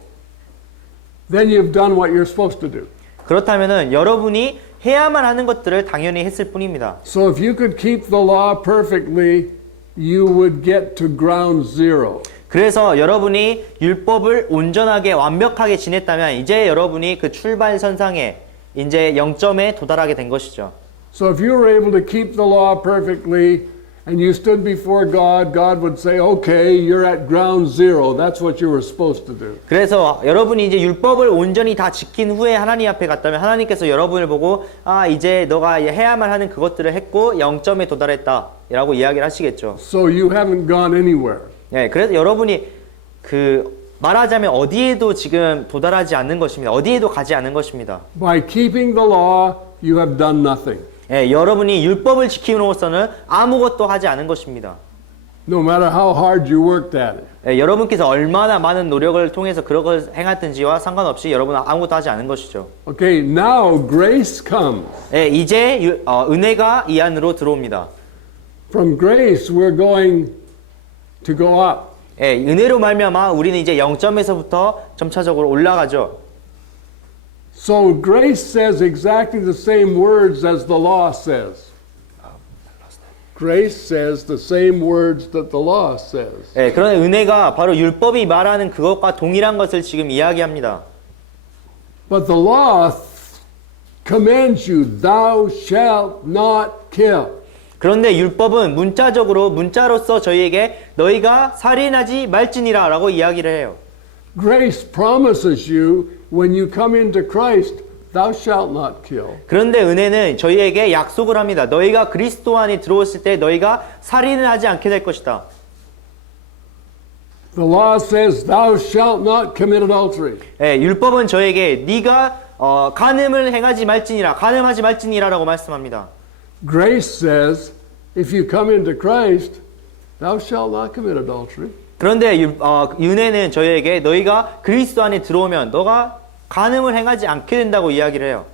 then you've done what you're supposed to do. 그렇다면은 여러분이 해야만 하는 것들을 당연히 했을 뿐입니다. So if you could keep the law perfectly, you would get to ground zero. 그래서 여러분이 율법을 온전하게 완벽하게 지냈다면 이제 여러분이 그 출발선상에 이제 0점에 도달하게 된 것이죠. So if you were able to keep the law perfectly and you stood before God, God would say, okay, you're at ground zero. That's what you were supposed to do. 그래서 여러분이 이제 율법을 온전히 다 지킨 후에 하나님 앞에 갔다면 하나님께서 여러분을 보고 이제 너가 해야만 하는 그것들을 했고 0점에 도달했다 라고 이야기를 하시겠죠. So you haven't gone anywhere. 네, 그래서 여러분이 말하자면 어디에도 지금 도달하지 않는 것입니다. 어디에도 가지 않은 것입니다. By keeping the law, you have done nothing. 예, 여러분이 율법을 지킴으로써는 아무것도 하지 않은 것입니다. No matter how hard you worked at it. 예, 여러분께서 얼마나 많은 노력을 통해서 그런 걸 행했든지와 상관없이 여러분은 아무것도 하지 않은 것이죠. Okay, now grace comes. 예, 이제 은혜가 이 안으로 들어옵니다. From grace, we're going to go up. 예, 은혜로 말미암아 우리는 이제 0점에서부터 점차적으로 올라가죠. So grace says exactly the same words as the law says. grace says the same words that the law says. 예, 그런 은혜가 바로 율법이 말하는 그것과 동일한 것을 지금 이야기합니다. But the law commands you, thou shalt not kill. 그런데 율법은 문자로서 저희에게 너희가 살인하지 말지니라 라고 이야기를 해요. Grace promises you, when you come into Christ, thou shalt not kill. 그런데 은혜는 저희에게 약속을 합니다. 너희가 그리스도 안에 들어왔을 때 너희가 살인을 하지 않게 될 것이다. The law says, thou shalt not commit adultery. 예, 율법은 저에게 네가 간음을 행하지 말지니라, 간음하지 말지니라라고 말씀합니다. Grace says, if you come into Christ, thou shalt not commit adultery. 그런데 은혜는 저희에게 너희가 그리스도 안에 들어오면 너가 간음을 행하지 않게 된다고 이야기를 해요.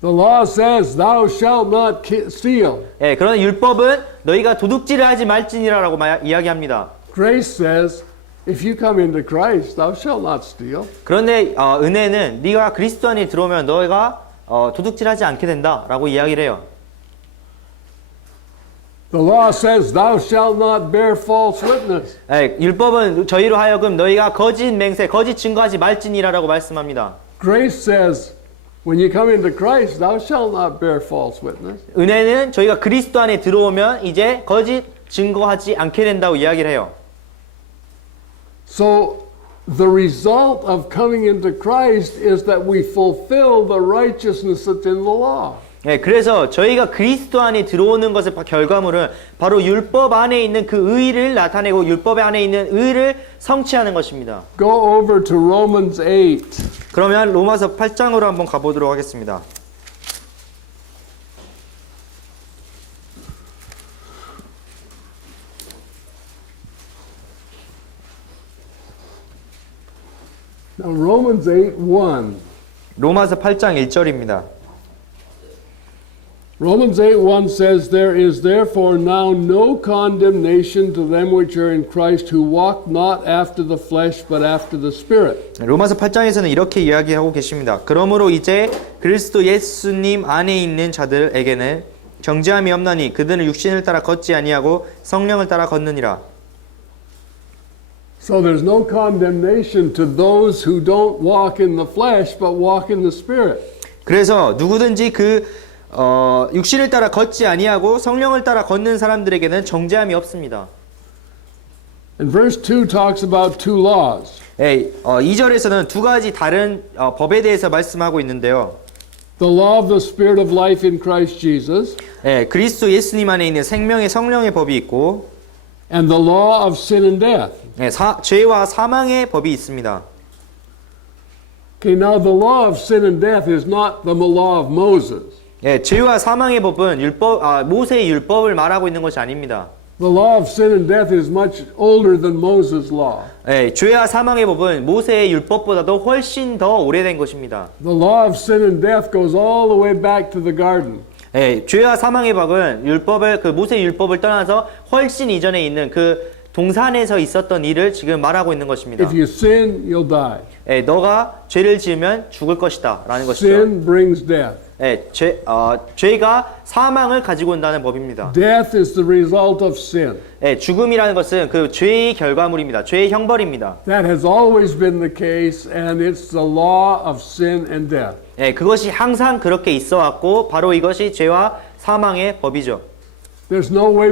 The law says, thou shalt not steal. 예, 그러나 율법은 너희가 도둑질을 하지 말지니라라고 이야기합니다. Grace says, if you come into Christ, thou shalt not steal. 그런데 은혜는 네가 그리스도 안에 들어오면 너희가 도둑질하지 않게 된다라고 이야기를 해요. The law says, thou shalt not bear false witness. 예, 율법은 저희로 하여금 너희가 거짓 맹세, 거짓 증거하지 말지니라라고 말씀합니다. Grace says, when you come into Christ, thou shalt not bear false witness. 은혜는 저희가 그리스도 안에 들어오면 이제 거짓 증거하지 않게 된다고 이야기를 해요. So the result of coming into Christ is that we fulfill the righteousness that's in the law. 예, 그래서 저희가 그리스도 안에 들어오는 것의 결과물은 바로 율법 안에 있는 그 의를 나타내고 율법 안에 있는 의를 성취하는 것입니다. Go over to Romans 8. 그러면 로마서 8장으로 한번 가보도록 하겠습니다. Now Romans 8:1. 로마서 8장 1절입니다. Romans 8:1 says, there is therefore now no condemnation to them which are in Christ who walk not after the flesh but after the Spirit. 로마서 8장에서는 이렇게 이야기하고 계십니다. 그러므로 이제 그리스도 예수님 안에 있는 자들에게는 정죄함이 없나니 그들은 육신을 따라 걷지 아니하고 성령을 따라 걷느니라. So there's no condemnation to those who don't walk in the flesh but walk in the Spirit. 그래서 누구든지 육신을 따라 걷지 아니하고 성령을 따라 걷는 사람들에게는 정죄함이 없습니다. And verse 2 talks about two laws. 2절에서는 두 가지 다른 법에 대해서 말씀하고 있는데요. The law of the Spirit of life in Christ Jesus. 그리스도 예수님 안에 있는 생명의 성령의 법이 있고 And the law of sin and death. 죄와 사망의 법이 있습니다. Okay, now the law of sin and death is not the law of Moses. 죄와 사망의 법은 모세의 율법을 말하고 있는 것이 아닙니다. The law of sin and death is much older than Moses' law. 죄와 사망의 법은 모세의 율법보다도 훨씬 더 오래된 것입니다. The law of sin and death goes all the way back to the garden. 죄와 사망의 법은 모세의 율법을 떠나서 훨씬 이전에 있는 그 동산에서 있었던 일을 지금 말하고 있는 것입니다. If you sin, you'll die. 너가 죄를 지으면 죽을 것이다 라는 것이죠. Sin brings death. 죄가 사망을 가지고 온다는 법입니다. Death is the result of sin. 죽음이라는 것은 그 죄의 결과물입니다. 죄의 형벌입니다. That has always been the case, and it's the law of sin and death. 그것이 항상 그렇게 있어 왔고 바로 이것이 죄와 사망의 법이죠. There's no way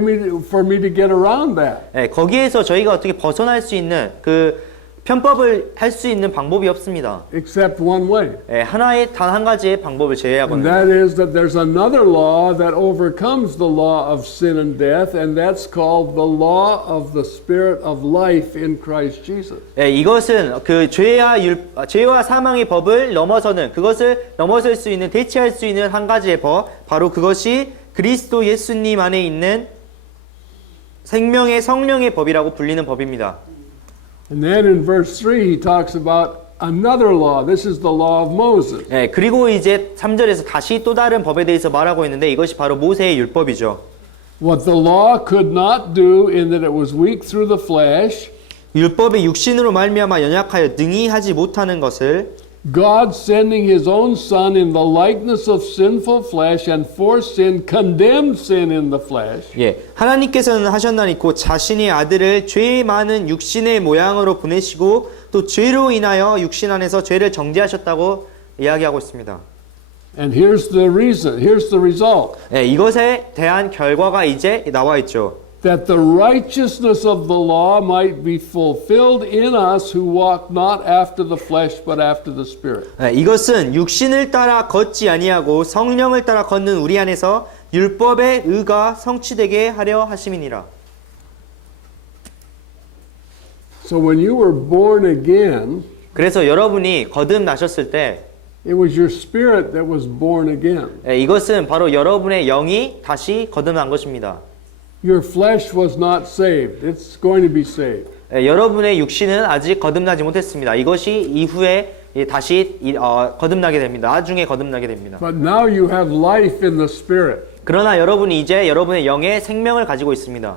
for me to get around that. 거기에서 저희가 어떻게 벗어날 수 있는 그 편법을 할 수 있는 방법이 없습니다. Except one way. 하나의 단 한 가지의 방법을 And 제외하고는 that is that there's another law that overcomes the law of sin and death, and that's called the law of the Spirit of life in Christ Jesus. 이것은 그 죄와 사망의 법을 그것을 넘어설 수 있는 대체할 수 있는 한 가지의 법, 바로 그것이 그리스도 예수님 안에 있는 생명의 성령의 법이라고 불리는 법입니다. And then in verse 3 he talks about another law. This is the law of Moses. 그리고 이제 3절에서 다시 또 다른 법에 대해서 말하고 있는데 이것이 바로 모세의 율법이죠. What the law could not do in that it was weak through the flesh, 율법이 육신으로 말미암아 연약하여 능히 하지 못하는 것을 God sending his own Son in the likeness of sinful flesh and for sin condemned sin in the flesh. 예, 하나님께서는 하셨나니 곧 자신의 아들을 죄 많은 육신의 모양으로 보내시고 또 죄로 인하여 육신 안에서 죄를 정죄하셨다고 이야기하고 있습니다. And here's the reason, here's the result. 예, 이것에 대한 결과가 이제 나와 있죠. That the righteousness of the law might be fulfilled in us who walk not after the flesh but after the Spirit. 예, 이것은 육신을 따라 걷지 아니하고 성령을 따라 걷는 우리 안에서 율법의 의가 성취되게 하려 하심이니라. So when you were born again, 그래서 여러분이 거듭나셨을 때 it was your spirit that was born again. 예, 이것은 바로 여러분의 영이 다시 거듭난 것입니다. Your flesh was not saved. It's going to be saved. 예, 여러분의 육신은 아직 거듭나지 못했습니다. 이것이 이후에 다시 거듭나게 됩니다. 나중에 거듭나게 됩니다. But now you have life in the spirit. 그러나 여러분이 이제 여러분의 영의 생명을 가지고 있습니다.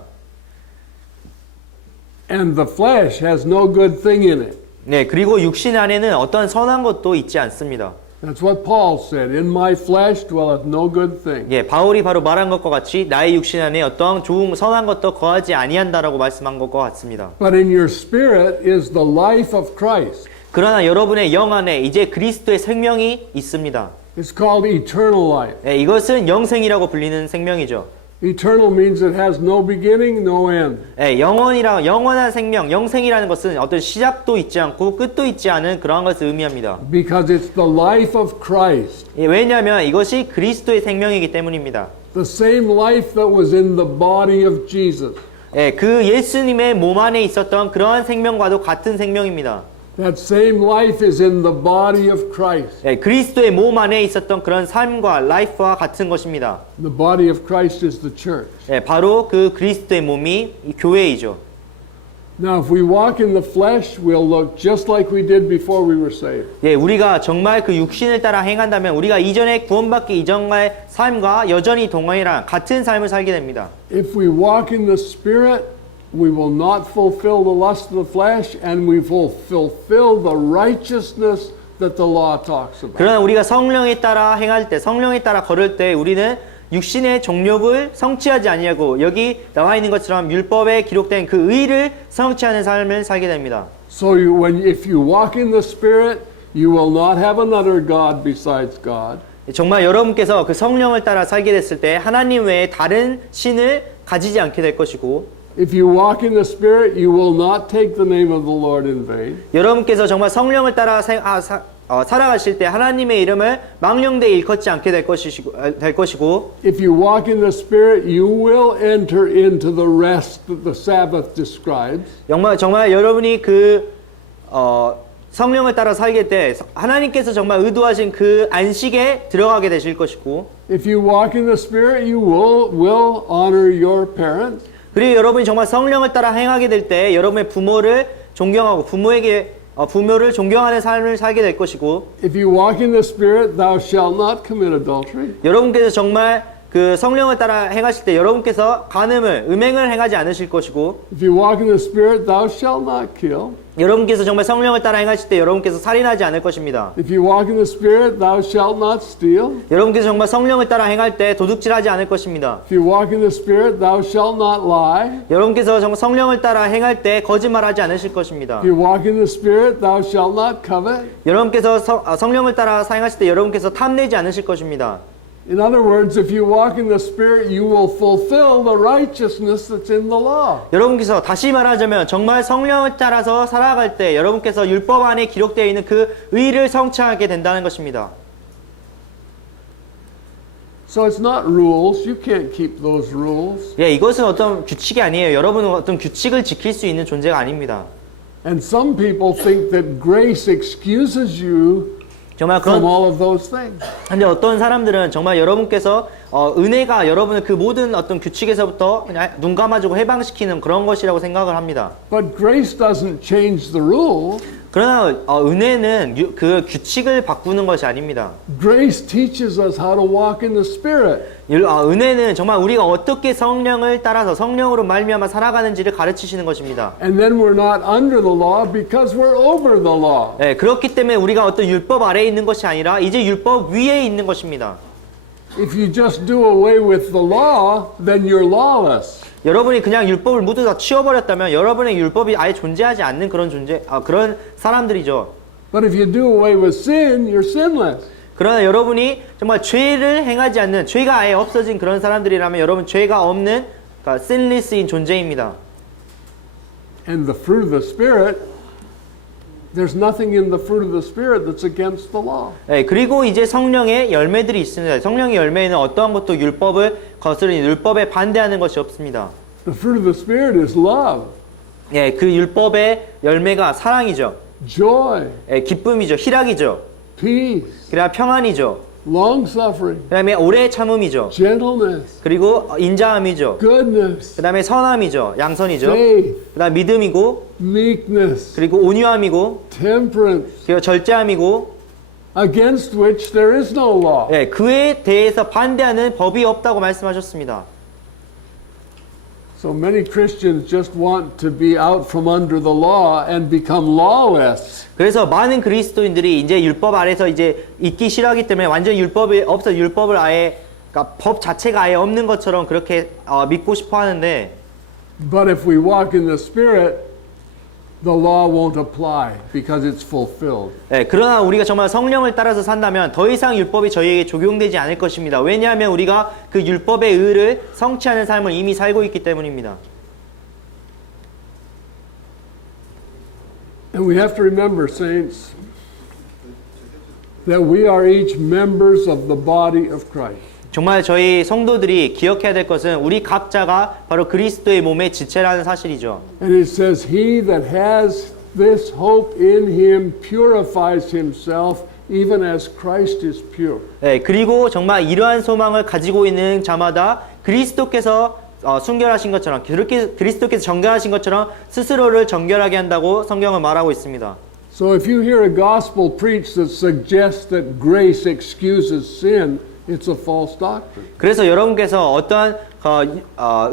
And the flesh has no good thing in it. 네, 그리고 육신 안에는 어떠한 선한 것도 있지 않습니다. That's what Paul said. In my flesh dwelleth no good thing. 예, 바울이 바로 말한 것과 같이 나의 육신 안에 어떠한 좋은 선한 것도 거하지 아니한다라고 말씀한 것과 같습니다. But in your spirit is the life of Christ. 그러나 여러분의 영 안에 이제 그리스도의 생명이 있습니다. It's called eternal life. 예, 이것은 영생이라고 불리는 생명이죠. Eternal means it has no beginning, no end. 예, 영원한 생명, 영생이라는 것은 어떤 시작도 있지 않고 끝도 있지 않은 그러한 것을 의미합니다. Because it's the life of Christ. 예, 왜냐하면 이것이 그리스도의 생명이기 때문입니다. The same life that was in the body of Jesus. 예, 그 예수님의 몸 안에 있었던 그러한 생명과도 같은 생명입니다. That same life is in the body of Christ. 예, 그리스도의 몸 안에 있었던 그런 삶과 라이프와 같은 것입니다. The body of Christ is the church. 예, 바로 그 그리스도의 몸이 이 교회이죠. Now, if we walk in the flesh, we'll look just like we did before we were saved. 예, 우리가 정말 그 육신을 따라 행한다면 우리가 이전에 구원받기 이전의 삶과 여전히 동일한 같은 삶을 살게 됩니다. If we walk in the Spirit, we will not fulfill the lust of the flesh, and we will fulfill the righteousness that the law talks about. 그러나 우리가 성령에 따라 행할 때, 성령에 따라 걸을 때 우리는 육신의 정욕을 성취하지 아니하고 여기 나와 있는 것처럼 율법에 기록된 그 의를 성취하는 삶을 살게 됩니다. So if you walk in the Spirit, you will not have another God besides God. 정말 여러분께서 그 성령을 따라 살게 됐을 때 하나님 외에 다른 신을 가지지 않게 될 것이고 If you walk in the Spirit, you will not take the name of the Lord in vain. 여러분께서 정말 성령을 따라 살아가실 때 하나님의 이름을 망령되이 일컫지 않게 될 것이고 If you walk in the Spirit, you will enter into the rest that the Sabbath describes. 정말 여러분이 성령을 따라 살게 때 하나님께서 정말 의도하신 그 안식에 들어가게 되실 것이고 If you walk in the Spirit, you will honor your parents. 그리고 여러분이 정말 성령을 따라 행하게 될 때 여러분의 부모를 존경하고 부모를 존경하는 삶을 살게 될 것이고 If you walk in the Spirit, thou shalt not commit adultery. 여러분께서 정말 그 성령을 따라 행하실 때 여러분께서 음행을 행하지 않으실 것이고 If you walk in the Spirit, thou shalt not kill. 여러분께서 정말 성령을 따라 행하실 때 여러분께서 살인하지 않을 것입니다. If you walk in the Spirit, thou shalt not steal. 여러분께서 정말 성령을 따라 행할 때 도둑질하지 않을 것입니다. If you walk in the Spirit, thou shalt not lie. 여러분께서 정말 성령을 따라 행할 때 거짓말하지 않으실 것입니다. If you walk in the Spirit, thou shalt not covet. 여러분께서 성령을 따라 행하실 때 여러분께서 탐내지 않으실 것입니다. In other words, if you walk in the Spirit, you will fulfill the righteousness that's in the law. 여러분께서 다시 말하자면 정말 성령을 따라서 살아갈 때 여러분께서 율법 안에 기록되어 있는 그 의를 성취하게 된다는 것입니다. So it's not rules. You can't keep those rules. 예, 이것은 어떤 규칙이 아니에요. 여러분은 어떤 규칙을 지킬 수 있는 존재가 아닙니다. And some people think that grace excuses you 정말 from all of those things. 근데 어떤 사람들은 정말 여러분께서 은혜가 여러분을 그 모든 어떤 규칙에서부터 그냥 눈 감아주고 해방시키는 그런 것이라고 생각을 합니다. But grace doesn't change the rule. 그러나 은혜는 그 규칙을 바꾸는 것이 아닙니다. Grace teaches us how to walk in the Spirit. 은혜는 정말 우리가 어떻게 성령을 따라서 성령으로 말미암아 살아가는지를 가르치시는 것입니다. And then we're not under the law because we're over the law. 네, 그렇기 때문에 우리가 어떤 율법 아래에 있는 것이 아니라 이제 율법 위에 있는 것입니다. If you just do away with the law, then you're lawless. 여러분이 그냥 율법을 모두 다 치워버렸다면 여러분의 율법이 아예 존재하지 않는 그런 사람들이죠. But if you do away with sin, you're sinless. 그러나 여러분이 정말 죄를 행하지 않는, 죄가 아예 없어진 그런 사람들이라면 여러분 죄가 없는, 그러니까 sinless인 존재입니다. And the fruit of the Spirit, there's nothing in the fruit of the Spirit that's against the law. 네, 그리고 이제 성령의 열매들이 있습니다. 성령의 열매에는 어떠한 것도 율법을 거스르는, 율법에 반대하는 것이 없습니다. The fruit of the Spirit is love, 예, 그 율법의 열매가 사랑이죠. joy, 예, 기쁨이죠. 희락이죠. peace, 그다음 평안이죠. long-suffering, 그다음에 오래 참음이죠. gentleness, 그리고 인자함이죠. goodness, 그다음에 선함이죠. 양선이죠. faith, 그다음 믿음이고, meekness, 그리고 온유함이고, temperance, 그리고 절제함이고, against which there is no law. 예, 그에 대해서 반대하는 법이 없다고 말씀하셨습니다. So many Christians just want to be out from under the law and become lawless. 그래서 많은 그리스도인들이 이제 율법 아래서 이제 있기 싫어하기 때문에 완전 율법이 없어 율법을 아예 그러니까 법 자체가 아예 없는 것처럼 그렇게 믿고 싶어 하는데 But if we walk in the Spirit, the law won't apply because it's fulfilled. 네, 그러나 우리가 정말 성령을 따라서 산다면 더 이상 율법이 저희에게 적용되지 않을 것입니다. 왜냐하면 우리가 그 율법의 의를 성취하는 삶을 이미 살고 있기 때문입니다. And we have to remember, saints, that we are each members of the body of Christ. 정말 저희 성도들이 기억해야 될 것은 우리 각자가 바로 그리스도의 몸의 지체라는 사실이죠. And it says, He that has this hope in him purifies himself even as Christ is pure. 네, 그리고 정말 이러한 소망을 가지고 있는 자마다 그리스도께서 순결하신 것처럼 그렇게 그리스도께서 정결하신 것처럼 스스로를 정결하게 한다고 성경은 말하고 있습니다. So if you hear a gospel preached that suggests that grace excuses sin, it's a false doctrine. 그래서 여러분께서 어떠한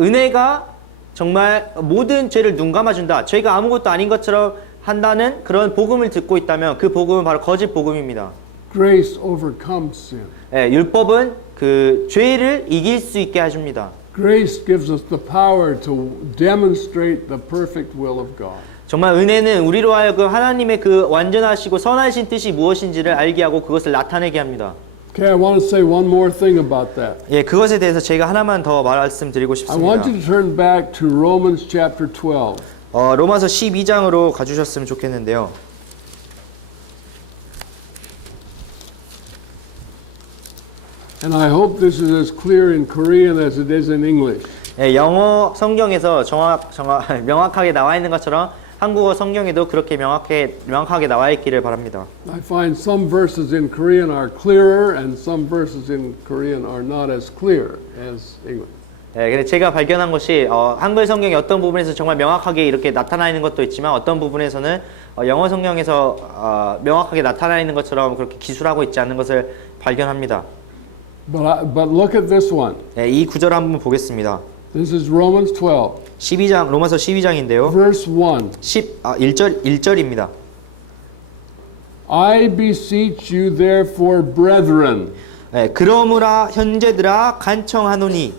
은혜가 정말 모든 죄를 눈 감아준다. 죄가 아무것도 아닌 것처럼 한다는 그런 복음을 듣고 있다면 그 복음은 바로 거짓 복음입니다. Grace overcomes sin. 예, 율법은 그 죄를 이길 수 있게 해줍니다. Grace gives us the power to demonstrate the perfect will of God. 정말 은혜는 우리로 하여금 하나님의 그 완전하시고 선하신 뜻이 무엇인지를 알게 하고 그것을 나타내게 합니다. Okay, I want to say one more thing about that. 예, 그것에 대해서 제가 하나만 더 말씀드리고 I 싶습니다. want you to turn back to Romans chapter 12. 로마서 12장으로 가주셨으면 좋겠는데요. And I hope this is as clear in Korean as it is in English. 예, 영어 성경에서 명확하게 나와 있는 것처럼 한국어 성경에도 그렇게 명확하게 나와 있기를 바랍니다. I find some verses in Korean are clearer and some verses in Korean are not as clear as English. 예, 근데 제가 발견한 것이 한글 성경의 어떤 부분에서 정말 명확하게 이렇게 나타나 있는 것도 있지만 어떤 부분에서는 영어 성경에서 명확하게 나타나 있는 것처럼 그렇게 기술하고 있지 않는 것을 발견합니다. But look at this one. 예, 이 구절을 한번 보겠습니다. This is Romans 12, 로마서 12장인데요. verse 1. 1절입니다. I beseech you therefore, brethren. 예, 그러므라 형제들아 간청하노니.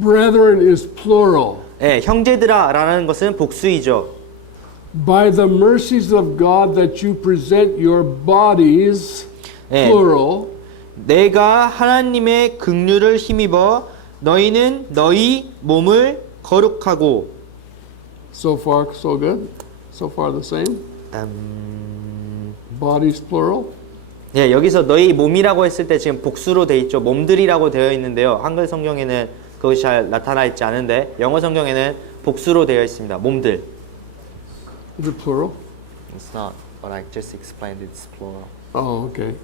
Brethren is plural. 예, 형제들아라는 것은 복수이죠. By the mercies of God that you present your bodies, 예, plural, 내가 하나님의 긍휼을 힘입어 너희는 너희 몸을 거룩하고. so far so good? So far the same? Bodies plural? 예, 여기서 너희 몸이라고 했을 때 지금 복수로 돼 있죠. 몸들이라고 되어 있는데요. 한글 성경에는 그것이 잘 나타나 있지 않은데 영어 성경에는 복수로 되어 있습니다. 몸들. Is it plural? It's not, but I just explained it's plural. Oh, okay.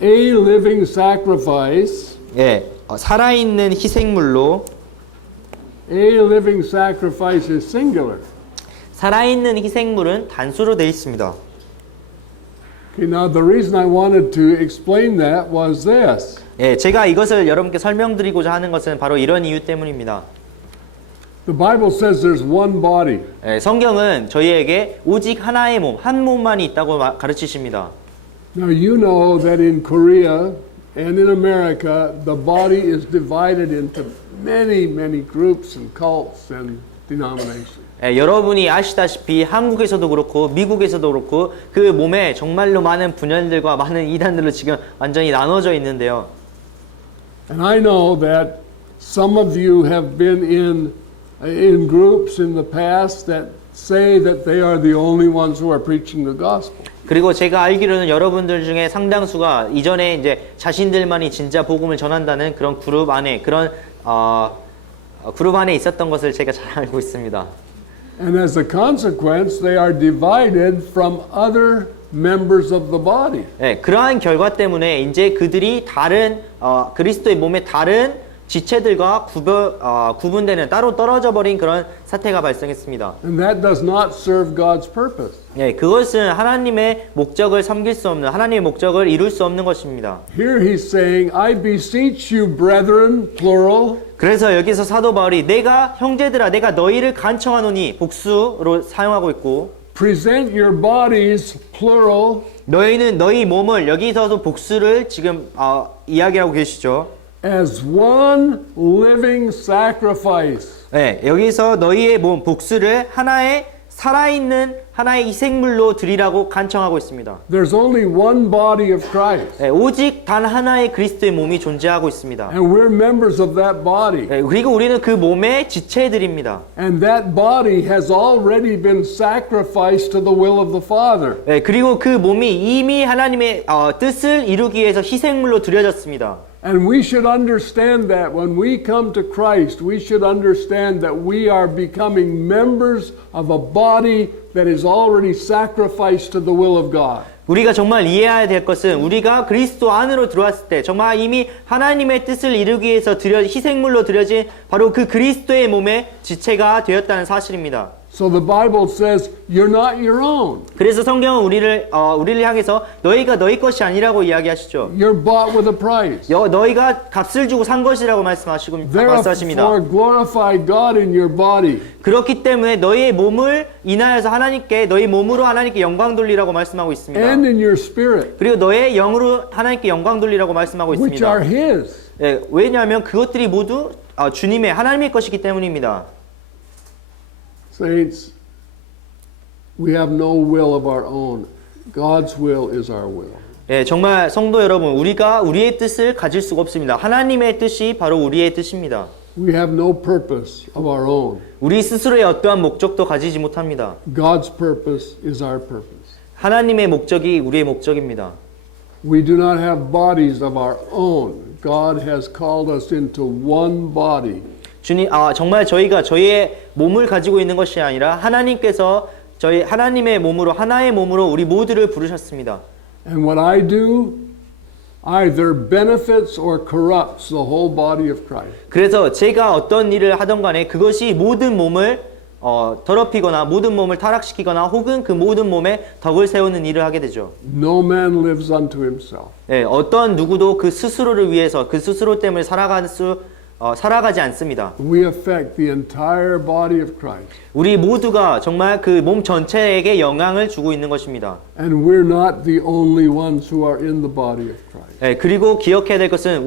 A living sacrifice. 예, 살아있는 희생물로. A living sacrifice is singular. 살아있는 희생물은 단수로 되어 있습니다. Okay, now the reason I wanted to explain that was this. 예, 제가 이것을 여러분께 설명드리고자 하는 것은 바로 이런 이유 때문입니다. The Bible says there's one body. 예, 성경은 저희에게 오직 하나의 몸, 한 몸만이 있다고 가르치십니다. Now you know that in Korea and in America, the body is divided into many groups and cults and denominations. 예, 여러분이 아시다시피 한국에서도 그렇고 미국에서도 그렇고 그 몸에 정말로 많은 분열들과 많은 이단들로 지금 완전히 나눠져 있는데요. And I know that some of you have been in groups in the past that say that they are the only ones who are preaching the gospel. 그리고 제가 알기로는 여러분들 중에 상당수가 이전에 이제 자신들만이 진짜 복음을 전한다는 그런 그룹 안에 그룹 안에 있었던 것을 제가 잘 알고 있습니다. And as a consequence, they are divided from other members of the body. 예, 그러한 결과 때문에 이제 그들이 다른 그리스도의 몸의 다른 지체들과 구분되는 따로 떨어져 버린 그런 사태가 발생했습니다. And that does not serve God's purpose. 예, 그것은 하나님의 목적을 섬길 수 없는 하나님의 목적을 이룰 수 없는 것입니다. Here he's saying, I beseech you, brethren, plural. 그래서 여기서 사도 바울이 내가 형제들아 내가 너희를 간청하노니 복수로 사용하고 있고 Present your bodies, plural, 너희는 너희 몸을 여기서도 복수를 지금 이야기하고 계시죠. as one living sacrifice. 네, 여기서 너희의 몸 복수를 하나의 살아있는 하나의 희생물로 드리라고 간청하고 있습니다. There's only one body of Christ. 네, 오직 단 하나의 그리스도의 몸이 존재하고 있습니다. And we're members of that body. 네, 그리고 우리는 그 몸의 지체들입니다. And that body has already been sacrificed to the will of the Father. 네, 그리고 그 몸이 이미 하나님의 뜻을 이루기 위해서 희생물로 드려졌습니다. And we should understand that when we come to Christ, we should understand that we are becoming members of a body that is already sacrificed to the will of God. 우리가 정말 이해해야 될 것은 우리가 그리스도 안으로 들어왔을 때 정말 이미 하나님의 뜻을 이루기 위해서 희생물로 드려진 바로 그 그리스도의 몸의 지체가 되었다는 사실입니다. So the Bible says you're not your own. 그래서 성경은 우리를 향해서 너희가 너희 것이 아니라고 이야기하시죠. You're bought with a price. 너희가 값을 주고 산 것이라고 말씀하십니다. Therefore glorify God in your body. 그렇기 때문에 너희의 몸을 인하여서 하나님께 너희 몸으로 하나님께 영광 돌리라고 말씀하고 있습니다. And in your spirit, 그리고 너의 영으로 하나님께 영광 돌리라고 말씀하고 which 있습니다. are His. 예, 왜냐하면 그것들이 모두 주님의 하나님의 것이기 때문입니다. Saints, we have no will of our own. God's will is our will. 예, 정말 성도 여러분, 우리가 우리의 뜻을 가질 수가 없습니다. 하나님의 뜻이 바로 우리의 뜻입니다. We have no purpose of our own. 우리 스스로의 어떠한 목적도 가지지 못합니다. God's purpose is our purpose. 하나님의 목적이 우리의 목적입니다. We do not have bodies of our own. God has called us into one body. 주님, 정말 저희가 저희의 몸을 가지고 있는 것이 아니라 하나님께서 저희 하나님의 몸으로 하나의 몸으로 우리 모두를 부르셨습니다. And what I do either benefits or corrupts the whole body of Christ. 그래서 제가 어떤 일을 하던 간에 그것이 모든 몸을 더럽히거나 모든 몸을 타락시키거나 혹은 그 모든 몸에 덕을 세우는 일을 하게 되죠. No man lives unto himself. 네, 어떤 누구도 그 스스로를 위해서 그 스스로 때문에 살아가지 않습니다. We affect the entire body of Christ. 우리 모두가 정말 그 몸 전체에게 영향을 주고 있는 것입니다. And we're not the only ones who are in the body of Christ. 네, 그리고 기억해야 될 것은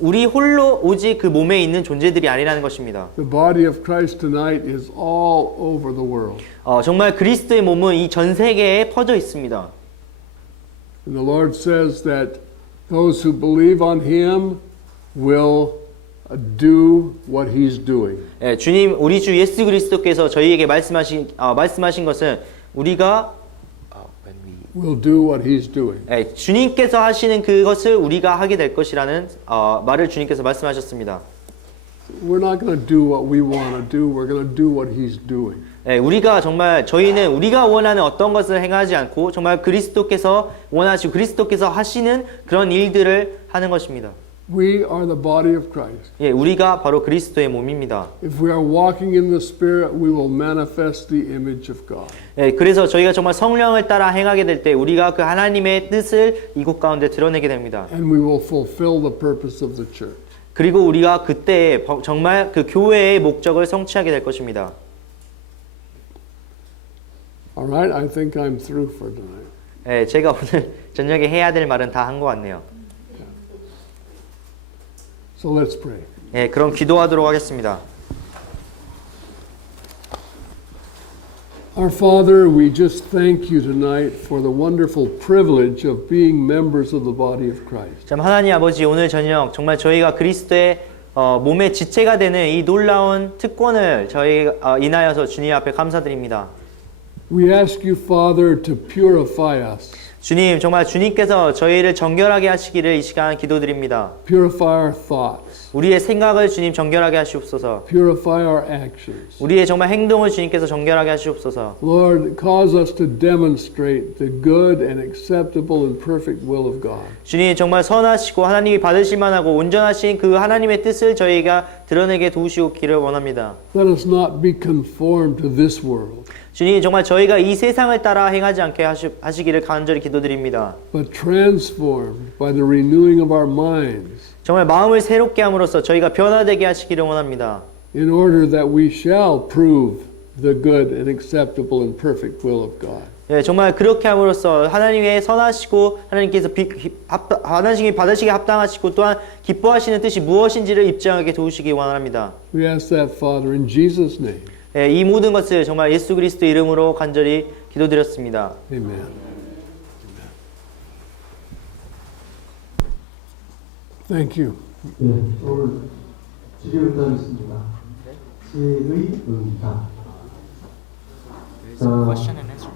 우리 홀로 오직 그 몸에 있는 존재들이 아니라는 것입니다. The body of Christ tonight is all over the world. 정말 그리스도의 몸은 이 전 세계에 퍼져 있습니다. And the Lord says that those who believe on Him will do what He's doing. 예, 주님, 우리 주 예수 그리스도께서 저희에게 말씀하신 것은 우리가 Will do what He's doing. 예, 주님께서 하시는 그것을 우리가 하게 될 것이라는 말을 주님께서 말씀하셨습니다. We're not going to do what we want to do. We're going to do what He's doing. 예, 우리가 정말 저희는 우리가 원하는 어떤 것을 행하지 않고 정말 그리스도께서 원하시고 그리스도께서 하시는 그런 일들을 하는 것입니다. We are the body of Christ. 예, 우리가 바로 그리스도의 몸입니다. If we are walking in the Spirit, we will manifest the image of God. 예, 그래서 저희가 정말 성령을 따라 행하게 될 때 우리가 그 하나님의 뜻을 이곳 가운데 드러내게 됩니다. And we will fulfill the purpose of the church. 그리고 우리가 그때 정말 그 교회의 목적을 성취하게 될 것입니다. All right, I think I'm through for tonight. 예, 제가 오늘 저녁에 해야 될 말은 다 한 것 같네요. So let's pray. 예, 그럼 기도하도록 하겠습니다. Our Father, we just thank you tonight for the wonderful privilege of being members of the body of Christ. 참 하나님 아버지 오늘 저녁 정말 저희가 그리스도의 몸의 지체가 되는 이 놀라운 특권을 저희 인하여서 주님 앞에 감사드립니다. We ask you, Father, to purify us. 주님 정말 주님께서 저희를 정결하게 하시기를 이 시간 기도드립니다. Purify our thoughts. 우리의 생각을 주님 정결하게 하시옵소서. Purify our actions. 우리의 정말 행동을 주님께서 정결하게 하시옵소서. Lord, cause us to demonstrate the good and acceptable and perfect will of God. 주님 정말 선하시고 하나님이 받으실 만하고 온전하신 그 하나님의 뜻을 저희가 드러내게 도우시옵기를 원합니다. Let us not be conformed to this world, 주님 정말 저희가 이 세상을 따라 행하지 않게 하시기를 간절히 기도드립니다. but transformed by the renewing of our minds, 정말 마음을 새롭게 함으로써 저희가 변화되게 하시기를 원합니다. in order that we shall prove the good and acceptable and perfect will of God. 예, 정말 그렇게 함으로써 하나님의 선하시고 하나님께서 하나님이 받으시기 합당하시고 또한 기뻐하시는 뜻이 무엇인지를 입증하게 도우시기 원합니다. We ask that, Father, in Jesus' name. 예, 이 모든 것을 정말 예수 그리스도 이름으로 간절히 기도드렸습니다. Amen. Thank you. 네, 오늘 질의응답 있습니다. 질의응답. Question and